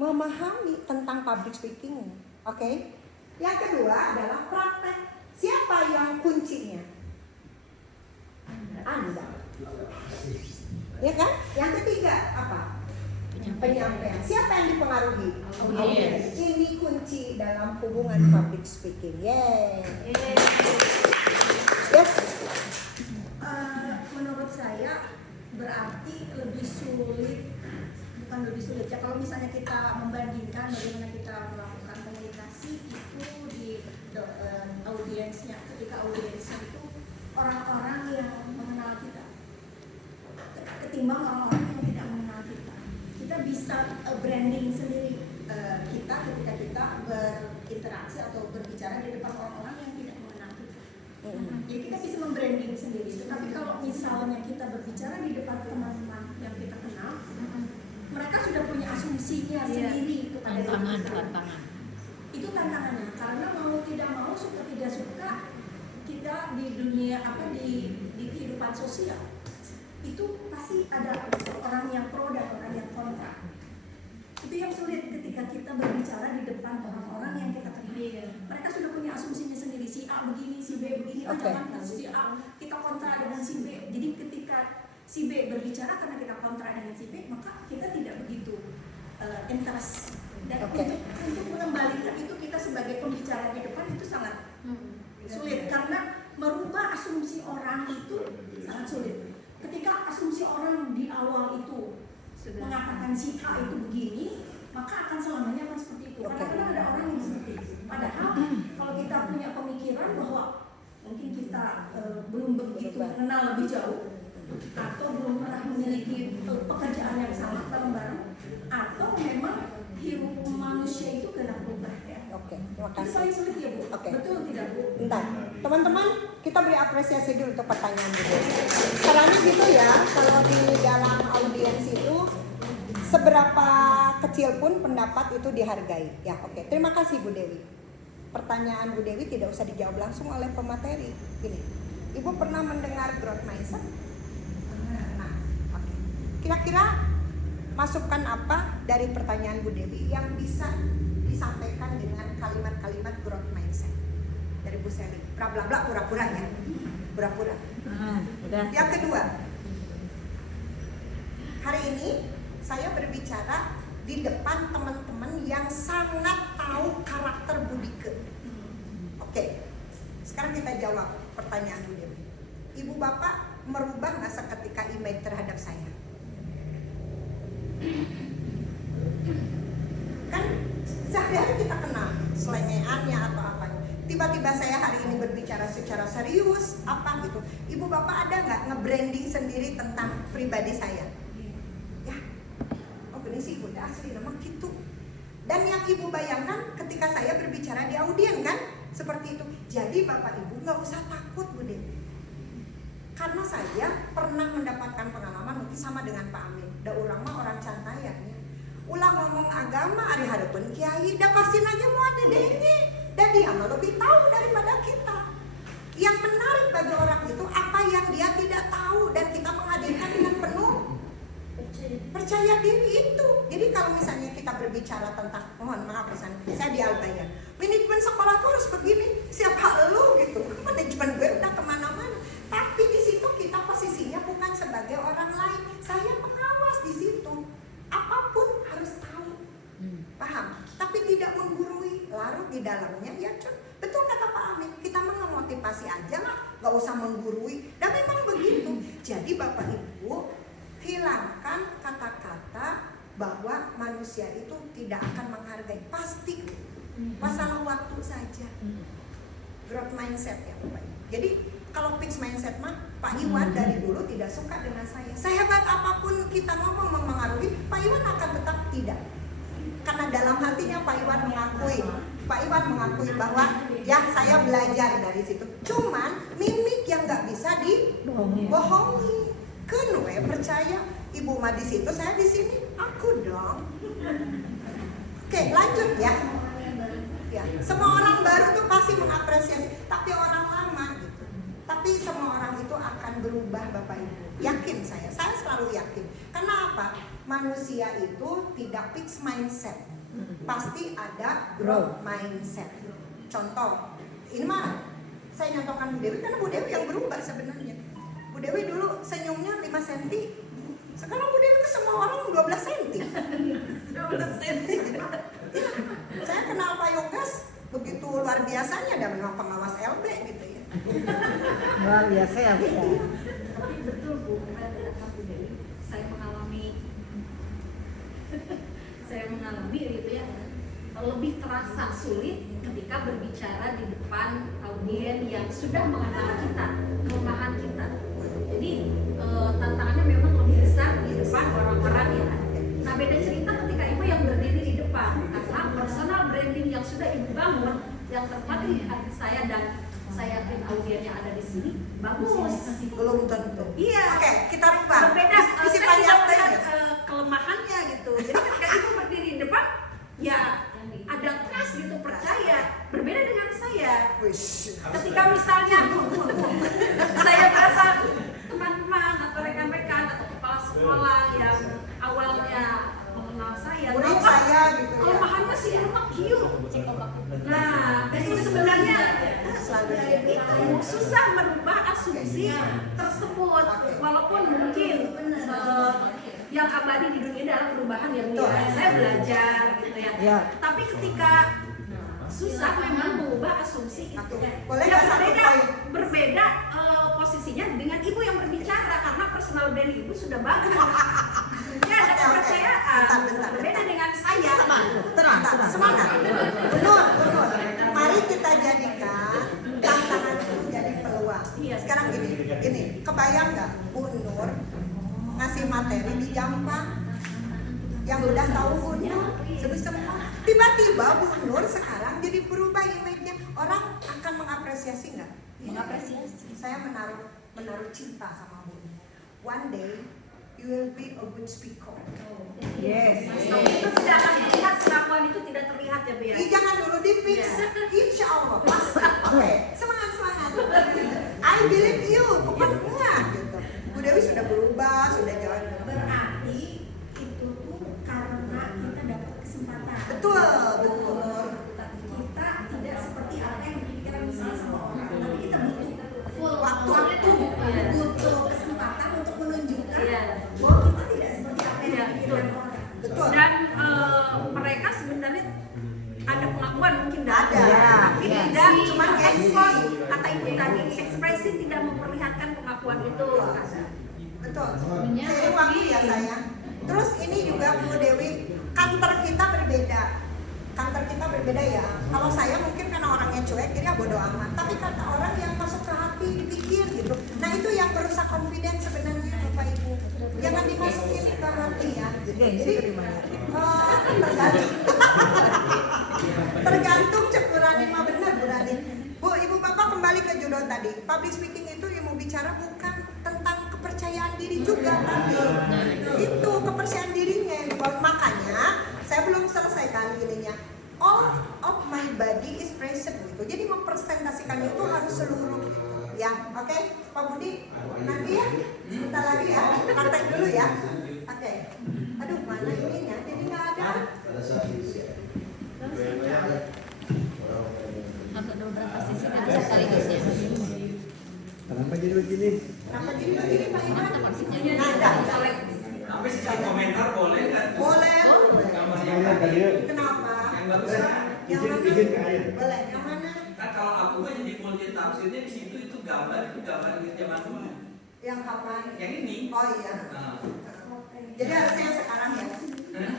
Memahami tentang public speaking. Oke. Yang kedua adalah praktek. Siapa yang kuncinya? Anda. Ya kan? Yang ketiga apa? Penyampaian. Siapa yang dipengaruhi? Audiens. Ini kunci dalam hubungan public speaking. Yeay. Yes. Menurut saya berarti lebih sulit, bukan lebih sulit ya, kalau misalnya kita membandingkan bagaimana kita melakukan komunikasi itu di audiensnya, ketika audiensnya itu orang-orang yang mengenal kita ketimbang orang-orang yang tidak mengenal kita. Kita bisa branding sendiri kita ketika kita berinteraksi atau berbicara di depan orang-orang yang tidak mengenal kita. Jadi kita bisa membranding sendiri. Tapi kalau misalnya kita berbicara di depan teman-teman yang kita kenal, mereka sudah punya asumsinya sendiri kepada Tantangan. Itu tantangannya. Karena mau tidak mau, suka tidak suka, kita di dunia di kehidupan sosial itu pasti ada orang yang pro dan orang yang kontra. Itu yang sulit ketika kita berbicara di depan orang-orang yang kita kenal. Mereka sudah punya asumsinya sendiri, si A begini, si B begini, jangan si A kita kontra dengan si B. Jadi ketika si B berbicara karena kita kontra dengan si B, maka kita tidak begitu interest. Dan untuk mengembalikan itu kita sebagai pembicara di depan itu sangat sulit karena merubah asumsi orang itu sangat sulit. Ketika asumsi orang di awal itu mengatakan si A itu begini, maka akan selamanya akan seperti itu. Kadang-kadang ada orang yang seperti itu. Padahal kalau kita punya pemikiran bahwa mungkin kita belum begitu mengenal lebih jauh, atau belum pernah memiliki pekerjaan yang sama bareng-bareng, atau memang hidup manusia itu kena berubah ya. Oke, terima Itu kasih. paling sulit ya Bu. Oke. Betul tidak Bu? Bentar, teman-teman kita beri apresiasi dulu untuk pertanyaan Bu Dewi. Caranya gitu ya, kalau di dalam audiens itu seberapa kecil pun pendapat itu dihargai. Ya oke, terima kasih Bu Dewi. Pertanyaan Bu Dewi tidak usah dijawab langsung oleh pemateri. Gini, Ibu pernah mendengar growth mindset? Nah, oke. Kira-kira masukan apa dari pertanyaan Bu Dewi yang bisa disampaikan dengan kalimat-kalimat growth mindset dari Bu Seli? Bla bla bla, pura-pura ya, pura-pura. Udah. Yang kedua, hari ini saya berbicara di depan teman-teman yang sangat tahu karakter Budike. Oke, sekarang kita jawab pertanyaan Bu Dewi. Ibu Bapak merubah nggak seketika image terhadap saya? Kan sehari-hari kita kenal selengeannya atau apa. Tiba-tiba saya hari ini berbicara secara serius apa gitu. Ibu Bapak ada nggak nge-branding sendiri tentang pribadi saya? Ya, oh gini sih Ibu, asli memang gitu. Dan yang Ibu bayangkan ketika saya berbicara di audien kan seperti itu. Jadi Bapak Ibu nggak usah takut Bu Dewi. Karena saya pernah mendapatkan pengalaman mungkin sama dengan Pak Amin. Da urang mah orang cantaya ya. Ulah ngomong agama hari harapan kiai, dah pasti aja mau ada dene. Dan dia mah lebih tahu daripada kita. Yang menarik bagi orang itu apa yang dia tidak tahu dan kita menghadirkan dengan penuh percaya diri itu. Jadi kalau misalnya kita berbicara tentang, mohon maaf misalnya, saya di Albayan, manajemen sekolah tuh harus begini. Siapa lu gitu? Manajemen gue udah kemana-mana. Tapi di situ kita posisinya bukan sebagai orang lain. Saya pengawas di situ. Apapun harus tahu, paham? Tapi tidak menggurui, larut di dalamnya. Ya betul kata Pak Amin. Kita mengemotivasi aja lah, nggak usah menggurui. Dan memang begitu. Jadi Bapak Ibu hilangkan kata-kata bahwa manusia itu tidak akan menghargai, pasti masalah waktu saja. Growth mindset ya Bapak Ibu. Jadi kalau fixed mindset mah Pak Iwan dari dulu tidak suka dengan saya. Sehebat apapun kita ngomong mempengaruhi, Pak Iwan akan tetap tidak. Karena dalam hatinya Pak Iwan mengakui bahwa ya saya belajar dari situ. Cuman mimik yang nggak bisa dibohongi. Kenwe percaya Ibu mah di situ, saya di sini, aku dong. Oke, lanjut ya. Ya, semua orang baru tuh pasti mengapresiasi, tapi orang lama gitu. Tapi semua orang itu akan berubah Bapak Ibu. Yakin saya selalu yakin. Karena apa? Manusia itu tidak fixed mindset. Pasti ada growth mindset. Contoh, ini mah saya nyontohkan Bu Dewi karena Bu Dewi yang berubah sebenarnya. Bu Dewi dulu senyumnya 5 cm. Sekarang Bu Dewi ke semua orang 12 cm. 12 cm. Saya kenal Pak Yogas begitu luar biasanya, dan memang pengawas LB gitu ya. Luar biasa ya Bu. Tapi betul Bu, kata Bu Dewi, saya mengalami gitu ya, lebih terasa sulit ketika berbicara di depan audiens yang sudah mengenal kita, kelemahan kita. Jadi tantangannya memang lebih besar di depan orang-orang yang ada. Nah, beda cerita ketika Ibu yang berdiri di depan, karena personal branding yang sudah Ibu bangun, yang terpatri di hati saya, dan saya yakin audiens yang ada di sini bagus. Belum tentu. Iya. Oke, kita rubah. Berbeda. Isi Saya tidak panjang melihat ya. kelemahannya gitu. Jadi ketika Ibu berdiri di depan, ya ada trust gitu, percaya. Berbeda dengan saya. Wish. Ketika misalnya saya merasa teman-teman atau rekan-rekan atau kepala sekolah yang awalnya mengenal saya, Murid tahu, saya gitu ya. kelemahannya si Irma cute. Nah, itu sebenarnya Selalu itu susah merubah asumsi tersebut, walaupun mungkin yang abadi di dunia adalah perubahan yang saya belajar gitu ya. Ya. Tapi ketika susah memang mengubah asumsi itu. Boleh Ya, nggak satu poin? berbeda posisinya dengan Ibu yang berbicara, karena personal brand Ibu sudah bagus. Ya, ada Oke. kepercayaan. Bentar. Berbeda dengan saya. Tenang. Semangat. Benar. Mari kita jadikan tantangan itu jadi peluang. Iya. Sekarang gini, kebayang nggak Bu Nur ngasih materi di Jampang yang udah tahu Bu Nur semua. Tiba-tiba Bu Nur sekarang jadi berubah image-nya. Orang akan mengapresiasi nggak? Mengapresiasi. Saya menaruh cinta sama Bu Nur. One day you will be a good speaker. Yes. Itu tidak akan terlihat, pengakuan itu tidak terlihat ya Bu ya. Jangan dulu dipix, insya Allah pasti. Oke, semangat. I believe you, pokoknya gitu. Bu Dewi sudah berubah, sudah jauh. Berarti itu tuh karena kita dapat kesempatan. Betul. Kita tidak seperti apa yang dipikirkan misalnya sama orang, tapi kita butuh full Waktu. butuh kesempatan untuk menunjukkan Iya. bahwa kita tidak seperti apa yang Iya, dipikirkan betul. orang. Betul. Dan mereka sebenarnya ada pengakuan mungkin Ada. tapi Iya. tidak Cuma expose, kata Ibu tadi, ekspresi tidak memperlihatkan pengakuan itu. Betul. Seiring waktu ya sayang. Terus ini juga Bu Dewi, kantor kita berbeda. Ya. Kalau saya mungkin karena orangnya cuek, jadi ya bodo amat. Tapi kata orang yang masuk ke hati, dipikir gitu. Nah itu yang merusak confidence sebenarnya Bapak Ibu. Jangan dimasukin ke hati ya. Jadi tergantung cek Bu Rani mah benar Bu Rani. Bu, Ibu Bapak kembali ke judul tadi. Public speaking itu yang mau bicara bukan tentang kepercayaan diri juga tadi. Itu kepercayaan dirinya. Makanya saya belum selesaikan ininya. All of my body is present gitu. Jadi mempresentasikan itu harus seluruh gitu. Ya, oke, Pak Budi. Nanti ya, sebentar lagi ya. Praktek dulu ya. Oke. Aduh, mana ininya? Jadi nggak ada. Pada saat ini Harus ada beberapa sisi kan sekaligus ya. kenapa jadi begini? Kenapa jadi begini Pak Iwan? Mantap maksudnya. Nada. Tapi secara komentar boleh kan? Boleh. Saya tadi Kenapa? Yang bagus kan? Yang mana? izin ke air. Boleh. Yang mana? Kan kalau aku mah jadi multi tafsirnya di situ itu gambar gitu zaman dulu. Yang kapan? Yang ini. Oh iya. Nah, Jadi harusnya yang sekarang ya. Ya,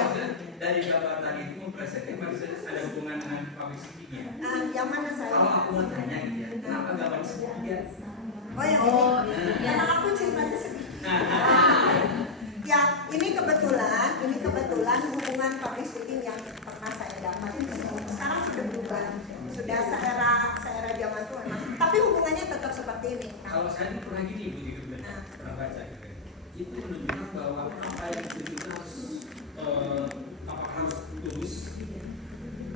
maksudnya dari gambar tadi itu mempresentasikan masih ada hubungan dengan public speaking ya. Yang mana saya? Kalau aku mau tanya gitu ya, kenapa gambar segitiga? Oh yang ini. Karena aku cintanya segitiga. Ya, ini kebetulan hubungan public speaking yang pernah saya dapat. Sekarang sudah berubah. Sudah seera zaman itu memang. Tapi hubungannya tetap seperti ini. Kalau saya pernah gini Bu, gitu, pernah baca gitu. Itu menunjukkan bahwa apa yang ditujukan harus apakah harus tulus,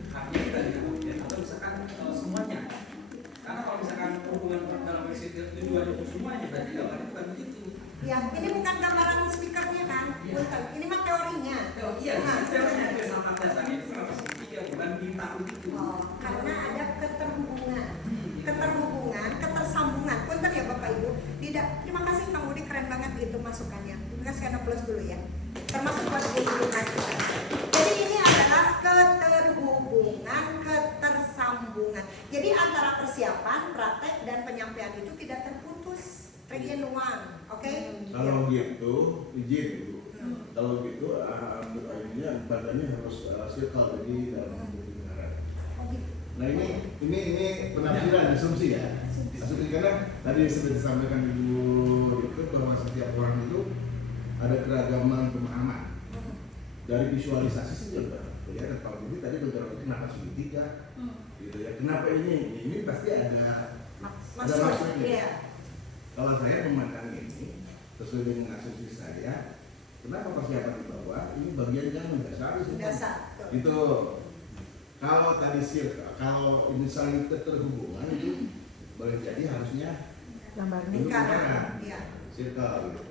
artinya kita tidak atau misalkan semuanya. Karena kalau misalkan hubungan dalam prinsip tujuan itu semuanya, berarti gambarnya bukan begitu. Ya, ini bukan gambaran speakernya kan? Bukan. Ini mah teorinya. Iya, teorinya filsafat dasarnya itu kenapa segitiga bukan bintang begitu. Oh, karena ada keterhubungan, ketersambungan. Punten ya Bapak Ibu. Tidak. Terima kasih Kang Budi, keren banget itu masukannya. Terima kasih karena plus dulu ya. Termasuk plus dulu kan. Jadi ini adalah keterhubungan, ketersambungan. Jadi antara persiapan, praktek dan penyampaian itu tidak terputus. 3 in 1, oke? Kalau gitu, izin Bu. Kalau gitu, ininya badannya harus circle jadi dalam bentuk lingkaran. Nah ini penafsiran asumsi ya. Asumsi karena tadi sudah disampaikan Ibu itu bahwa setiap orang itu ada keragaman pemahaman. Dari visualisasi sih juga kelihatan. Kalau ini tadi beberapa kenapa segitiga, gitu ya. Kenapa ini pasti ada maksudnya. Iya. Kalau saya memandang ini sesuai dengan asumsi saya, kenapa persiapan di bawah ini bagian yang mendasari semua. Dasar. Itu kalau tadi kalau ini saling terhubungan itu boleh jadi harusnya Lingkaran. Iya. circle gitu.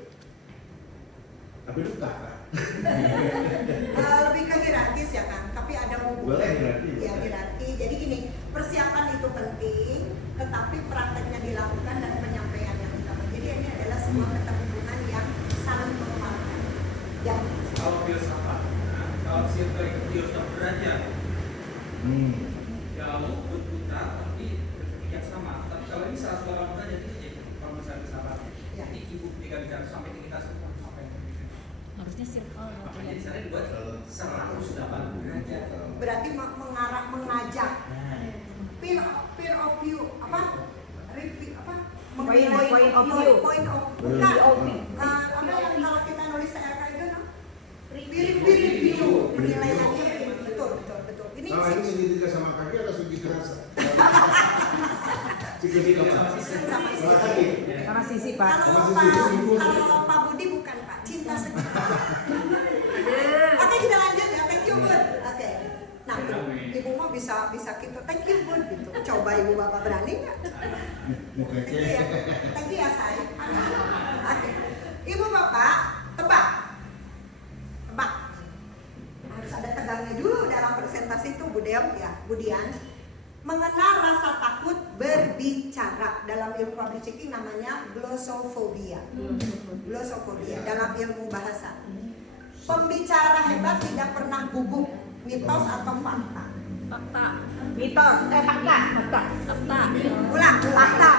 Tapi duka kan? Lebih ke hierarkis ya kan, tapi ada hubungan. Boleh hierarki. Ya hierarki. Jadi gini, persiapan itu penting, tetapi prakteknya dilakukan dan penyampaian yang utama. Jadi ini adalah sebuah keterhubungan yang saling menguatkan. Dan Kalau filsafat, kalau circle itu filsafat derajat, jauh berputar tapi bertitik yang sama. Tapi kalau ini 180 derajat itu jadi kalau misalnya filsafatnya. Ya. Jadi ibu ketika bicara sampai kita semua apa yang Harusnya circle. makanya di sana dibuat 180 derajat. berarti mengarah mengajak. Peer of view apa? Review apa? Menilai Point of view. Point of Point bukan. of view. Apa yang kalau kita nulis TRK itu no? Peer review. Penilaiannya betul. Ini Kalau ini segitiga sama kaki atau segitiga segitiga sama kaki? Sama sisi Pak. Kalau Pak Budi bukan Pak, cinta segitiga. Oke, kita lanjut ya. Thank you Bud. Oke. Nah, ibu mau bisa gitu. Thank you Bud gitu. Coba ibu bapak berani nggak? Thank you ya. Thank you ya say. Oke. Ibu bapak tebak. Harus ada tegangnya dulu dalam presentasi itu Bu Dew ya, Budian. Mengenal rasa takut berbicara dalam ilmu public speaking namanya glossophobia. Glossophobia dalam ilmu bahasa. Pembicara hebat tidak pernah gugup, mitos atau fakta? Fakta. Fakta. Ulang, fakta.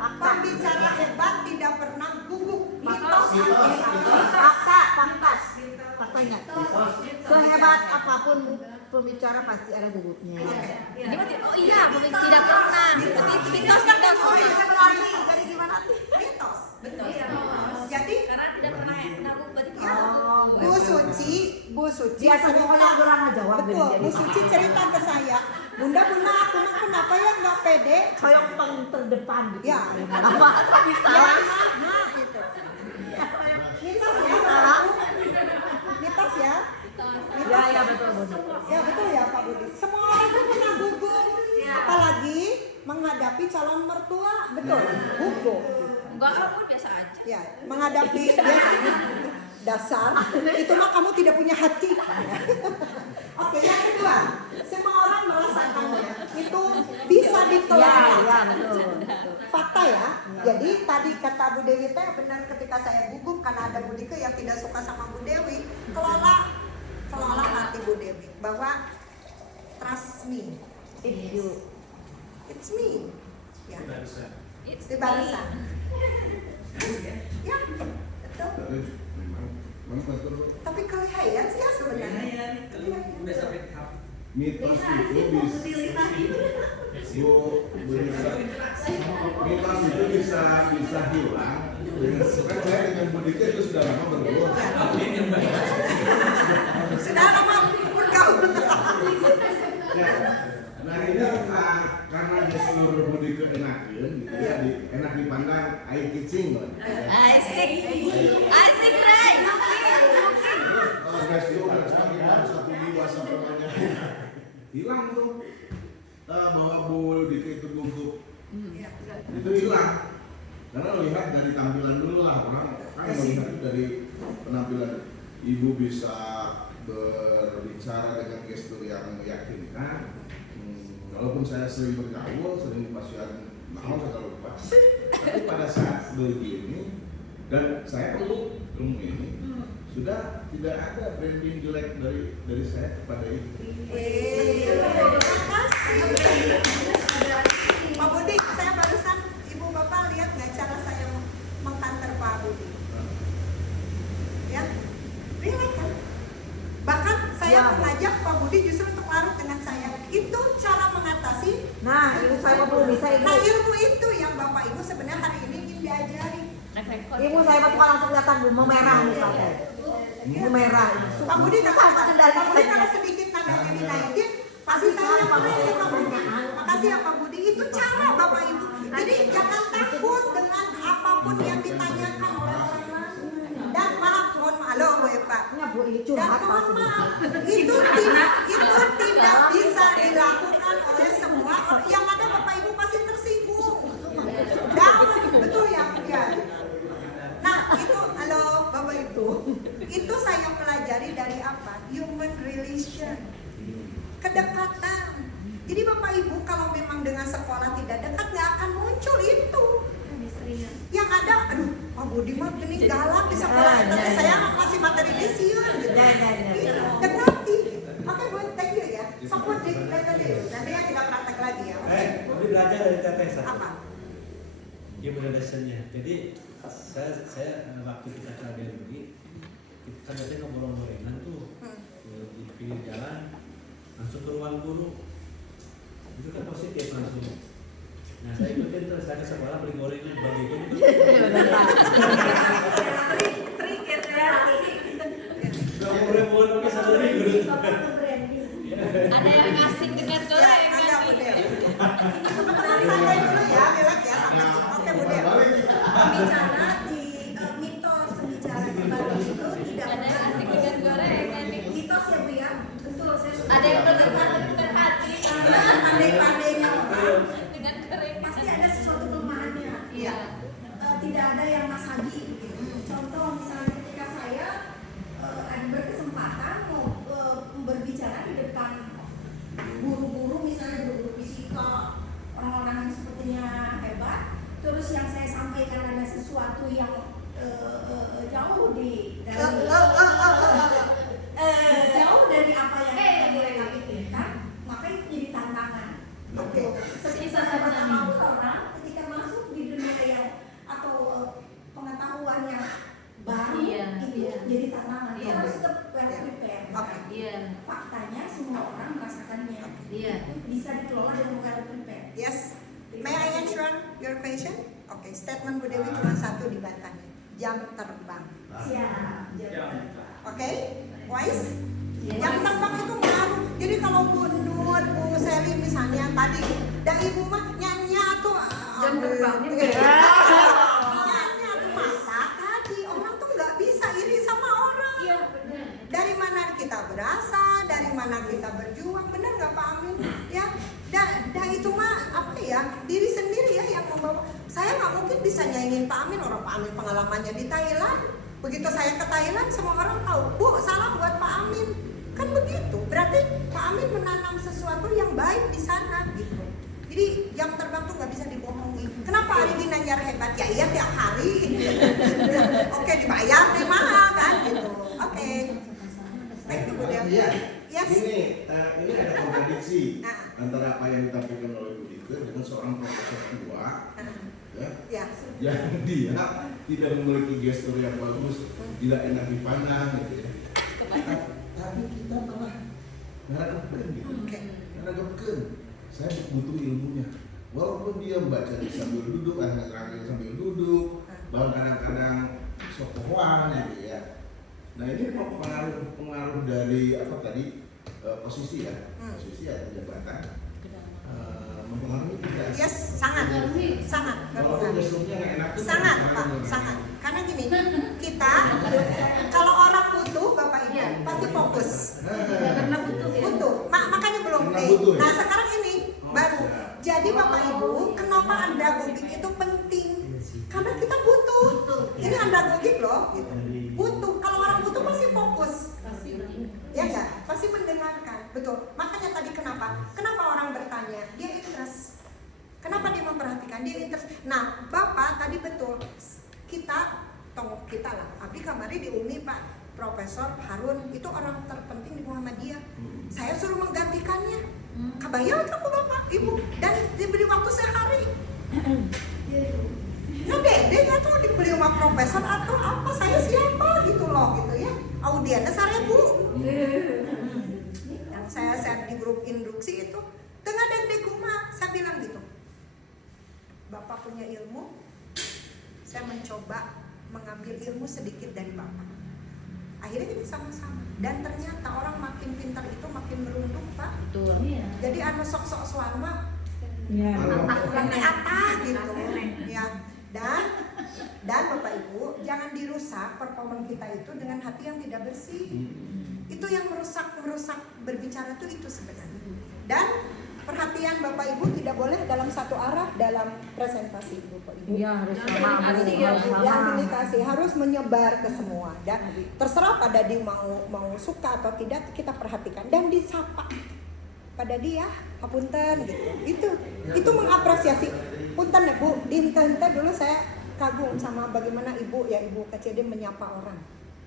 Pembicara hebat tidak pernah gugup, mitos atau fakta? Faktanya, sehebat apapun pembicara pasti ada gugupnya. Ini mah oh iya, tidak pernah. Berarti itu mitos. Jadi gimana tuh? Mitos. Betul. Jadi Karena tidak pernah nabuk berarti iya. Bu Suci Biasa pokoknya orang ngejawab betul. Bu Suci cerita ke saya, Bunda, aku mah kenapa ya nggak pede? kayak paling terdepan gitu. Ya, Lama bisa. ya, nah itu. Mitos ya, mitos ya. Ya betul. Ya betul ya Pak Budi. Semua orang itu pernah gugup, apalagi menghadapi calon mertua, betul. Gugup. Enggak, aku biasa aja. Ya, menghadapi biasanya dasar itu mah kamu tidak punya hati. Oke, yang kedua, semua orang merasakannya itu bisa dikelola. Ya, betul. Fakta ya. Jadi tadi kata Bu Dewi teh benar ketika saya gugup karena ada Bu Dike yang tidak suka sama Bu Dewi, kelola hati Bu Dewi bahwa trust me, it's me. Ya. It's Di barisan. Ya, betul. Tapi memang Tapi kelihatan sih ya sebenarnya. Ya, kalau udah sampai tahap Mitos itu bisa, Bu Nisa, mitos itu bisa hilang. Kan saya dengan Bu Dika itu sudah lama bergaul. amin yang baik. Sudah lama bergaul. Ya, nah ini karena gestur Bu Dika enakeun gitu ya, enak dipandang, eye catching loh. Asik. Asik, Ray. Guys, itu udah hilang satu jiwa sebenarnya. Hilang tuh bahwa Bu Dika itu gugup. Itu hilang. Karena lihat dari tampilan dulu lah, orang kan melihat dari penampilan ibu bisa berbicara dengan gestur yang meyakinkan. Walaupun saya sering bergaul, sering dipasihan, mau saya lupa. Tapi pada saat begini dan saya perlu ilmu ini, sudah tidak ada branding jelek dari saya kepada ibu. Pak Budi, saya barusan Ibu Bapak lihat nggak cara saya mengkantor Pak Budi? Ya, relate kan? Bahkan saya mengajak Pak Budi justru untuk larut dengan saya. Itu cara mengatasi. Nah, ilmu saya belum bisa ibu. Nah, ilmu itu yang Bapak Ibu sebenarnya hari ini ingin diajari. Ibu saya masuk langsung kelihatan bu, memerah muka saya. Memerah. Pak Budi Pak Budi kalau sedikit nadanya dinaikin, pasti saya yang menaikin Pak Budi. Makasih ya Pak Budi. Itu cara Bapak Ibu. Jadi jangan takut dengan apapun yang ditanyakan oleh orang lain. Dan maaf, mohon maaf, halo Bu Eva. Ya bu, ini Dan curhat mohon pasti. maaf, itu tidak bisa dilakukan oleh semua orang. Yang ada Bapak Ibu pasti tersinggung. Dan betul ya, ya. Nah itu, halo Bapak Ibu, itu saya pelajari dari apa? Human relation, kedekatan. Jadi Bapak Ibu kalau memang dengan sekolah tidak dekat nggak akan muncul itu. Yang ada, aduh Pak Budi mah gini galak di sekolah, tapi saya masih materi lisian gitu. Dekati. Oke Bu, thank you ya. Support di mereka dulu. Nanti ya kita praktek lagi ya. Tapi belajar dari Teteh satu. Apa? Human relation-nya. Jadi saya waktu kita ke ABLUI, kita biasanya ngobrol-ngobrolan tuh di pinggir jalan, langsung ke ruang guru. Itu kan positif langsung. Nah saya ikutin terus, saya ke sekolah beli gorengan bagi gue. Trik kreasi. Ngobrol-ngobrol pakai satu minggu. Ada yang asik dengan Ya, gorengan. ada Bu Del. Santai dulu ya, relax ya. Oke Bu Del. Bicara di mitos pembicara di Bali itu tidak Ada yang asik benar. dengan gorengan. Mitos ya Bu ya, betul saya setuju. Ada yang berhati hati Pandai-pandainya orang dengan gorengan. pasti ada sesuatu kelemahannya. Iya. Tidak ada yang masagi. Contoh misalnya ketika saya berkesempatan mau berbicara di depan guru-guru, misalnya guru fisika, orang-orang yang sepertinya hebat, terus yang saya sampaikan ada sesuatu yang jauh dari apa yang mereka pikirkan, maka itu jadi tantangan. Oke. Seperti saya tahu orang ketika masuk di dunia yang atau pengetahuan yang baru Iya, itu iya. jadi tantangan. Iya. Harus tetap well prepared. Oke. Iya. Faktanya semua orang merasakannya. Iya. Itu bisa dikelola dengan well prepared. Yes. May I answer your question? Oke, statement Bu Dewi cuma satu dibatanya. Jam terbang. Siap. Oke? Wise? Yes. Jam terbang itu ngaruh. Jadi kalau Bu Nur, Bu Seli misalnya tadi, dan Ibu mah nyanyi tuh Jam terbangnya beda. nyanyi tuh masa tadi orang tuh nggak bisa iri sama orang. Iya benar. Dari mana kita berasal, dari mana kita berjuang, benar nggak Pak Amin? Ya, dan itu mah apa ya, diri sendiri ya yang membawa. Saya nggak mungkin bisa nyanyiin Pak Amin, orang Pak Amin pengalamannya di Thailand. Begitu saya ke Thailand, semua orang tahu, Bu, salam buat Pak Amin. Kan begitu, berarti Pak Amin menanam sesuatu yang baik di sana gitu. Jadi jam terbang tuh nggak bisa dibohongi. Kenapa hari ini Nanyar hebat? Ya iya tiap hari. Oke dibayar dari mana kan gitu. Oke. Baik Bu Del. Iya. Yes. Ini ada kontradiksi Nah. antara apa yang ditampilkan oleh Bu Dika dengan seorang profesor tua, ya, Ya. yang dia tidak memiliki gestur yang bagus, tidak enak dipandang, gitu ya. Tapi kita malah ngarepkeun gitu. Oke. Ngarepkeun. Saya butuh ilmunya. Walaupun dia membaca sambil duduk, kadang-kadang sambil duduk, bahkan kadang-kadang sokohan gitu ya. Nah ini pengaruh dari apa tadi posisi ya, posisi atau jabatan mempengaruhi tidak? Yes, sangat Walaupun berpengaruh. gesturnya nggak enak tuh Sangat, Pak, mempengaruhi. sangat. Karena gini, kita kalau orang butuh, Bapak Ibu, pasti fokus. Karena butuh ya. Butuh, makanya belum Karena play. butuh ya? Nah sekarang ini Oh, baru. siap. Jadi Bapak Ibu, kenapa andagogik itu penting? Karena kita butuh. Ini andagogik loh, gitu. Butuh. Kalau orang butuh pasti fokus. Ya enggak? Pasti mendengarkan. Betul. Makanya tadi kenapa orang bertanya? Dia interest. Kenapa dia memperhatikan? Dia interest. Nah, Bapak tadi betul. Kita lah. Abdi kamari di UMI Pak Profesor Harun itu orang terpenting di Muhammadiyah. Saya suruh menggantikannya. Kebayang kan Bapak Ibu? Dan diberi waktu sehari. Nah bedanya tuh dibeli sama profesor atau apa? Saya siapa gitu loh gitu ya. Audiennya 1000. Yang saya share di grup induksi itu tengah deg kumah saya bilang gitu. Bapak punya ilmu, saya mencoba mengambil ilmu sedikit dari Bapak. Akhirnya kita sama-sama. Dan ternyata orang makin pintar itu makin merunduk Pak. Betul. Jadi anu sok-sok suama Iya. apa gitu ya. Dan Bapak Ibu jangan dirusak performa kita itu dengan hati yang tidak bersih. Itu yang merusak berbicara itu sebenarnya. Dan perhatian Bapak Ibu tidak boleh dalam satu arah dalam presentasi Bapak Ibu. Iya, harus Jangan sama, Bu. komunikasi ya, Harus Bu. sama. Yang komunikasi harus menyebar ke semua dan terserah pada dia mau suka atau tidak kita perhatikan dan disapa pada dia hapunten gitu. Itu mengapresiasi. Punten ya Bu, di hente dulu saya kagum sama bagaimana Ibu KCD menyapa orang.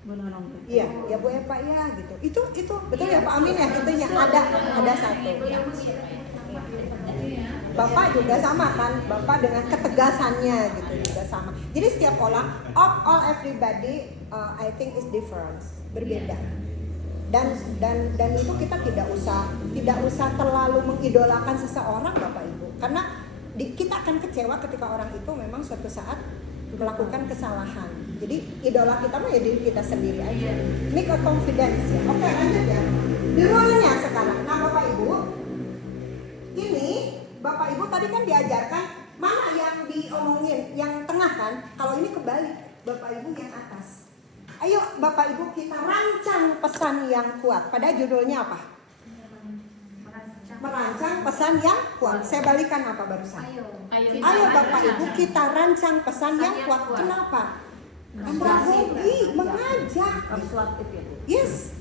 Benar. Iya, ya Bu Pak ya gitu. Itu betul ya Pak Amin ya itunya ada satu. Bapak juga sama kan, Bapak dengan ketegasannya gitu juga sama. Jadi setiap orang, all everybody, I think is different, berbeda. Dan itu kita tidak usah terlalu mengidolakan seseorang Bapak Ibu, karena kita akan kecewa ketika orang itu memang suatu saat melakukan kesalahan. Jadi idola kita mah ya diri kita sendiri aja. Make a confidence ya. Oke, lanjut ya. Di role-nya sekarang. Nah Bapak Ibu, ini Bapak Ibu tadi kan diajarkan mana yang diomongin, yang tengah kan? Kalau ini kebalik, Bapak Ibu yang atas. Ayo Bapak Ibu kita rancang pesan yang kuat. Pada judulnya apa? Merancang pesan yang kuat. Saya balikan apa barusan? Ayo Bapak Ibu kita rancang pesan yang kuat. Kenapa? Andragogi, mengajak. Persuasif ya, Bu. Yes,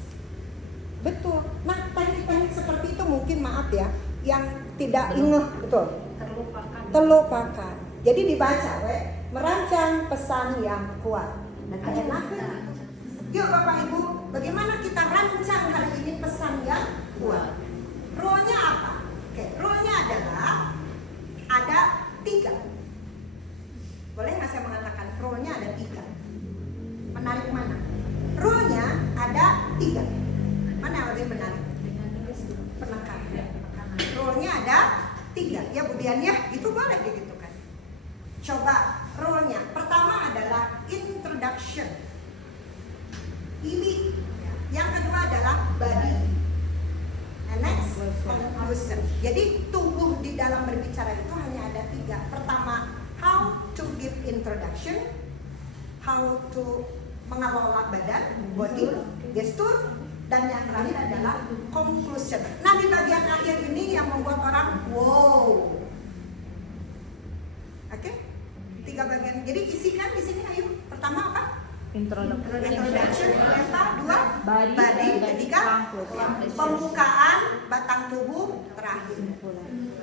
betul. Nah teknik-teknik seperti itu mungkin maaf ya, yang tidak ingat betul. Terlupakan. Jadi dibaca, merancang pesan yang kuat. Dan keenakan. Yuk Bapak Ibu, bagaimana kita rancang hari ini pesan yang kuat? Rule-nya apa? Oke, rule-nya adalah ada 3. Boleh nggak saya mengatakan rule-nya ada 3? Menarik mana? Rule-nya ada 3. Mana yang lebih menarik? Penekan. Rule-nya ada 3. Ya Bu Dian ya, itu boleh gitu kan. Coba rule-nya. Pertama adalah introduction. Ini. Yang kedua adalah body. And next, conclusion. Jadi tubuh di dalam berbicara itu hanya ada 3. Pertama, how to give introduction, how to mengelola badan, body, gestur, dan yang terakhir adalah conclusion. Nah di bagian akhir ini yang membuat orang wow. Oke? 3 bagian. Jadi isikan di sini ayo. Pertama apa? Introduction, kedua body, ketiga pembukaan batang tubuh, terakhir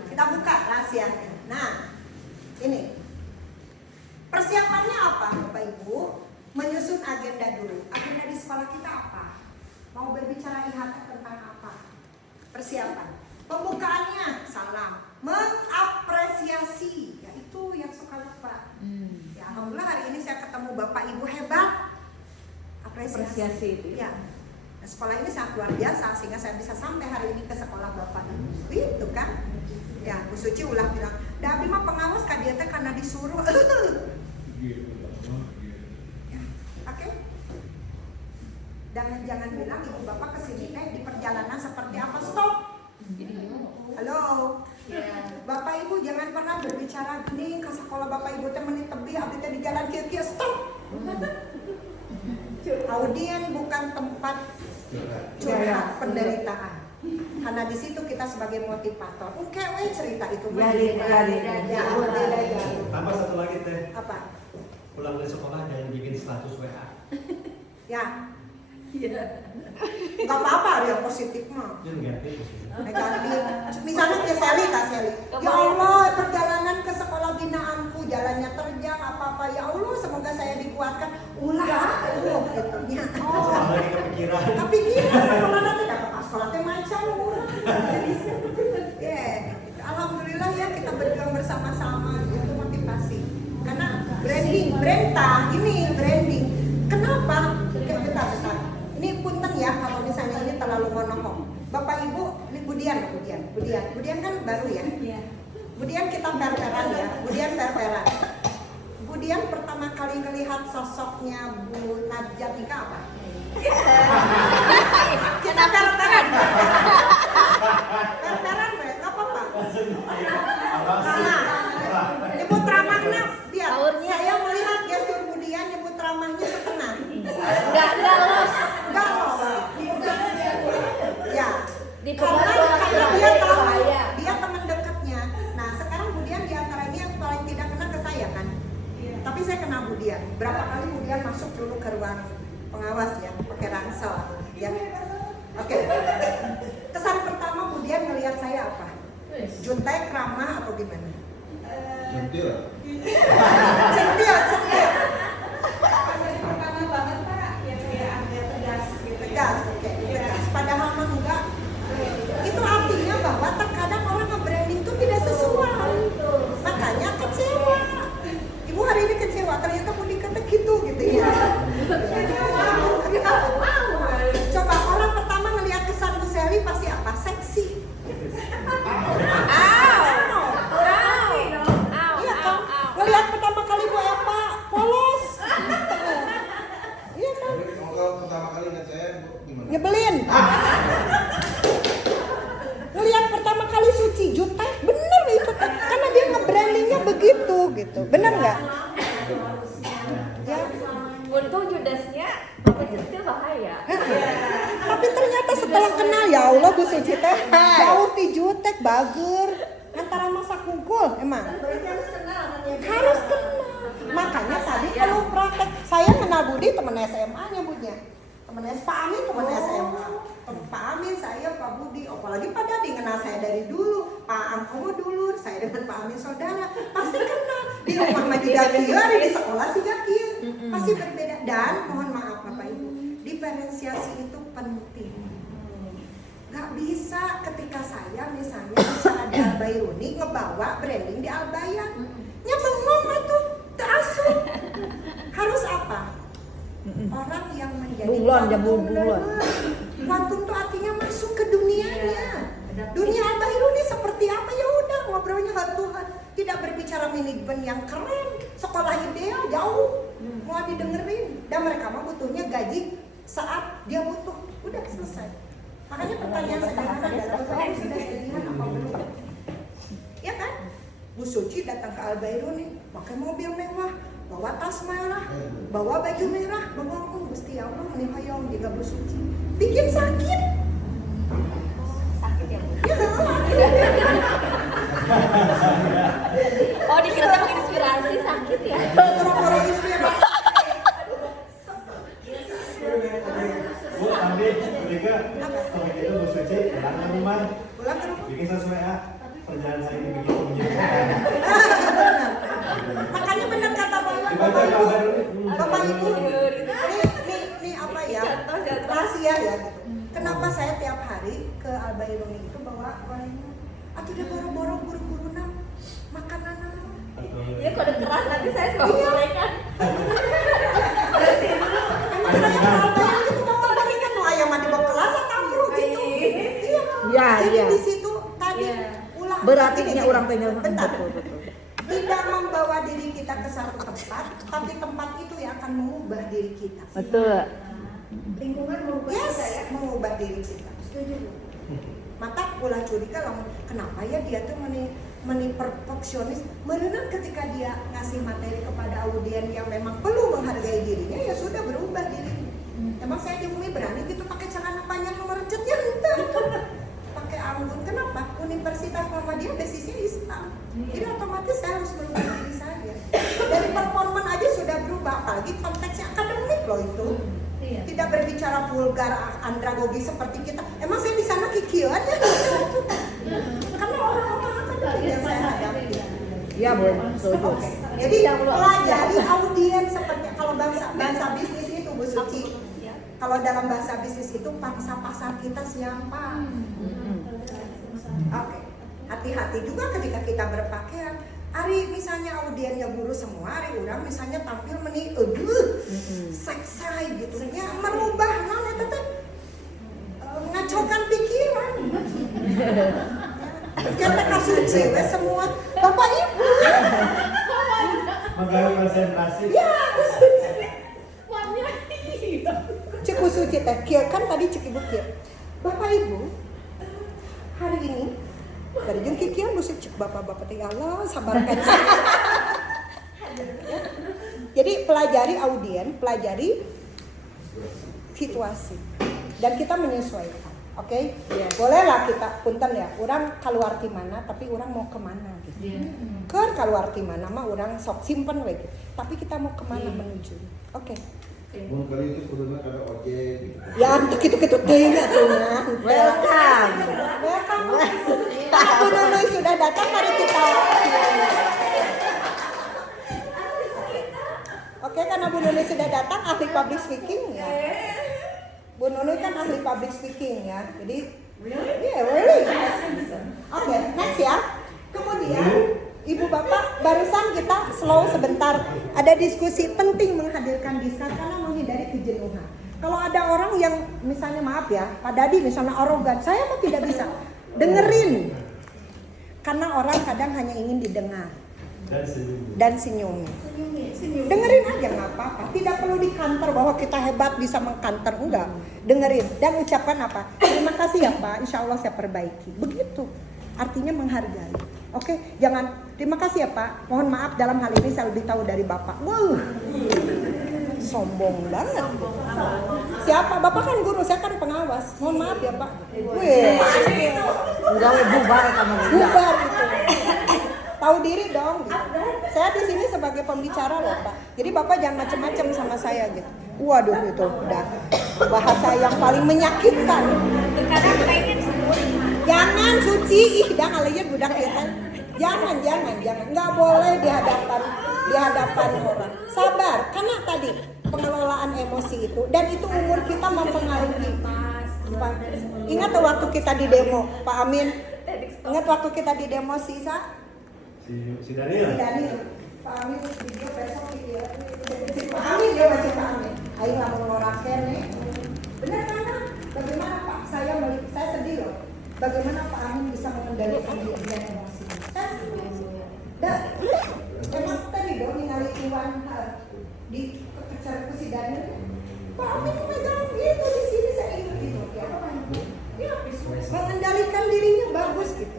kita buka rahasianya. Nah ini persiapannya apa Bapak Ibu? Menyusun agenda dulu. Agenda di sekolah kita apa? Mau berbicara IHK tentang apa? Persiapan. Pembukaannya salam, mengapresiasi Bapak Ibu hebat. Apresiasi itu. ya. Nah, sekolah ini sangat luar biasa sehingga saya bisa sampai hari ini ke sekolah Bapak Ibu. Itu kan? Ya, Bu Suci ulah bilang, "Da abi mah pengawas ka dia teh karena disuruh." Ya, oke. Jangan bilang ibu bapak kesini teh di perjalanan seperti apa. Stop. Halo. Bapak ibu jangan pernah berbicara gini ke sekolah bapak ibu teh menit tebih abdi teh di jalan kieu-kieu. Stop. Audien bukan tempat curhat penderitaan. Karena di situ kita sebagai motivator. Oke, cerita itu Ya. Tambah satu lagi teh. Apa? Pulang dari sekolah jangan bikin status WA. Ya. Gak apa-apa yang positif mah. Itu negatif. Negatif. Misalnya kayak Sally, Kak Sally. Ya Allah, perjalanan ke sekolah binaanku, jalannya terjang apa-apa. Ya Allah, semoga saya dikuatkan. Ulah, gitu. Ya. Lagi kepikiran. Kepikiran sekolah nanti dapat sekolah teh macam urang. Ya, alhamdulillah ya kita berjuang bersama-sama itu motivasi. Karena branding. Kenapa? Bentar. Ini punten ya kalau misalnya ini terlalu monohok. Bapak Ibu, ini Budian kan baru ya. Budian kita per-peran ya. Budian pertama kali melihat sosoknya Bu Najat Nika apa? Kita per-peran. Per-peran ya, nggak apa-apa. Nyebut ramahnya, biar saya melihat gestur Budian nyebut ramahnya setengah. Enggak los. Ya. Di Karena dia tahu dia teman dekatnya. Nah sekarang Budian di antara ini yang paling tidak kenal ke saya kan. Tapi saya kenal Budian. Berapa kali Budian masuk dulu ke ruang pengawas ya, pakai ransel ya. Oke. Kesan pertama Budian melihat saya apa? Jutek, ramah atau gimana? Centil. Centil. Pertama banget Pak, ya kayak ada tegas gitu. Tegas. Padahal mah enggak. Itu artinya bahwa terkadang orang nge-branding itu tidak sesuai. Makanya kecewa. Ibu hari ini kecewa, ternyata Budi kata gitu ya. Coba orang pertama ngelihat kesan Bu Sally pasti apa? Seksi. Iya kan? Ngelihat pertama kali Bu Eva polos. Iya kan? Kalau pertama kali ingat saya gimana? Nyebelin. Ngelihat pertama kali Suci jutek, bener itu karena dia nge-brandingnya begitu gitu. Bener nggak? Ya. Untung Judasnya apa Centil bahaya. Tapi ternyata setelah kenal ya Allah Bu Suci teh jauh ti jutek bager antara masa kungkul emang. Harus kenal. Makanya tadi kalau praktek saya kenal Budi teman SMA-nya Bunya. Teman Pak Amin teman SMA. Pak Amin saya Pak Budi, apalagi Pak Dadi kenal saya dari dulu. Pak Angkomo dulur, saya dengan Pak Amin saudara. Pasti kenal. Di rumah mah juga kieu, di sekolah juga kieu. Pasti berbeda dan mohon maaf Bapak Ibu, diferensiasi itu penting. Gak bisa ketika saya misalnya di Albairuni ngebawa branding di Albayan. Nya bengong atuh, terasup. Harus apa? Orang yang menjadi quantum learner. Quantum itu artinya masuk ke dunianya. Dunia Albairuni seperti apa ya udah ngobrolnya heart to heart. Tidak berbicara manajemen yang keren, sekolah ideal jauh. Mau didengerin dan mereka mah butuhnya gaji saat dia butuh. Udah selesai. Makanya pertanyaan sederhana adalah kamu sudah jadian apa belum? Ya kan? Bu Suci datang ke Albairuni pakai mobil mewah, bawa tas merah, bawa baju merah, bawa Gusti Allah nih hayong juga Bu Suci. Bikin sakit. Sakit ya Bu. Ya, Oh dikira tuh menginspirasi sakit ya. orang-orang inspirasi. Bu, tadi mereka kalau gitu Bu Suci pulang ke rumah, Pulang ke rumah. bikin sesuai perjalanan saya ini begitu menyenangkan. Makanya benar kata Bapak Dibaca Ibu. kabar Bapak Ibu, ini apa ya? Rahasia ya gitu. Kenapa saya tiap hari ke Albairuni itu bawa gorengan? Atau dia boro-boro buru-buru makanan. Ya kode keras nanti saya suka gorengan. Iya, Jadi iya. di situ tadi ulah. Berarti Gini, ini gini. orang pengen Bentar. betul. Tidak membawa diri kita ke satu tempat, tapi tempat itu yang akan mengubah diri kita. Betul. Lingkungan merubah Yes, kita ya. mengubah diri kita. Setuju. Maka ulah curiga lamun kenapa ya dia tuh meni perfeksionis. Merenang ketika dia ngasih materi kepada audien yang memang perlu menghargai dirinya, ya sudah berubah dirinya. Emang saya di Umi berani gitu pakai celana panjang merecet ya enggak. Pakai anggun. Kenapa? Universitas Muhammadiyah basisnya Islam. Jadi otomatis saya harus merubah diri saya. Dari performan aja sudah berubah, apalagi konteksnya akademik loh itu. Iya. Tidak berbicara vulgar, andragogi seperti kita. Emang saya di sana kikian ya? Karena orang-orang akademik yang saya hadapi. Iya, Bu. Setuju. Oke. Jadi pelajari audien seperti kalau bahasa bisnis itu Bu Suci. Kalau dalam bahasa bisnis itu pangsa pasar kita siapa? Oke. Hati-hati juga ketika kita berpakaian. Ari misalnya audiennya guru semua, Ari orang misalnya tampil seksai gitu. Ya merubah mana tetap ngacaukan pikiran. Kita kasih cewek semua, Bapak Ibu. Mengganggu konsentrasi. Ya, cek Suci teh, kieu kan tadi cek Ibu kieu. Bapak Ibu, hari ini dari jeung kikian mesti cek bapak-bapak teh Allah sabarkan. Jadi pelajari audien, pelajari situasi dan kita menyesuaikan. Oke? Bolehlah kita punten ya, orang keluar di mana tapi orang mau kemana gitu. Kan keluar di mana mah orang sok simpen we gitu. Tapi kita mau kemana menuju. Oke. Mun kali itu kuduna kada ojek gitu. Ya untuk itu teh atuh mah. Welcome. Welcome. Karena Bu Nunui sudah datang, mari kita. Oke, karena Bu Nunui sudah datang, ahli public speaking ya. Bu Nunui kan ahli public speaking ya. Jadi, really? Oke, next ya. Kemudian, Ibu Bapak, barusan kita slow sebentar. Ada diskusi penting menghadirkan diskus karena menghindari kejenuhan. Kalau ada orang yang misalnya maaf ya, Pak Dadi misalnya arogan, saya mah tidak bisa. Dengerin. Karena orang kadang hanya ingin didengar dan senyum. Dengerin aja nggak apa-apa. Tidak perlu dikantor bahwa kita hebat bisa mengkantor, enggak. Dengerin dan ucapkan apa? Terima kasih ya Pak, insya Allah saya perbaiki. Begitu. Artinya menghargai. Oke, jangan terima kasih ya Pak. Mohon maaf dalam hal ini saya lebih tahu dari Bapak. Wow. Sombong banget. Siapa? Bapak kan guru, saya kan pengawas. Mohon maaf ya Pak. Wih. Udah bubar kamu. Bubar gitu. Tahu diri dong gitu. Saya di sini sebagai pembicara loh Pak. Jadi Bapak jangan macam-macam sama saya gitu. Waduh itu udah bahasa yang paling menyakitkan. Terkadang pengen sebut Jangan Suci, ih dah kalian budak ya kan. Jangan, nggak boleh di hadapan orang. Sabar, karena tadi pengelolaan emosi itu dan itu umur kita mempengaruhi. Pak, ingat waktu kita di demo, Pak Amin. Ingat waktu kita di demo Sisa? Si Daniel. Pak Amin video besok video. Pak Amin dia masih Pak Amin. Ayo nggak mau ngoraken nih. Benar kan? Bagaimana Pak? Saya sedih loh. Bagaimana Pak Amin bisa mengendalikan dirinya emosi? Emang tadi dong ningali Iwan di acara Daniel. Pak Amin megang gitu di sini saya ingat gitu. Ya, mengendalikan dirinya bagus gitu.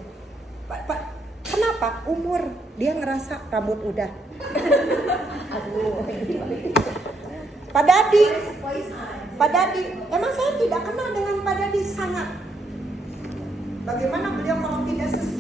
Pak, kenapa? Umur dia ngerasa rambut udah. Aduh. Pak Dadi, emang saya tidak kenal dengan Pak Dadi sangat. Bagaimana beliau kalau tidak sesuai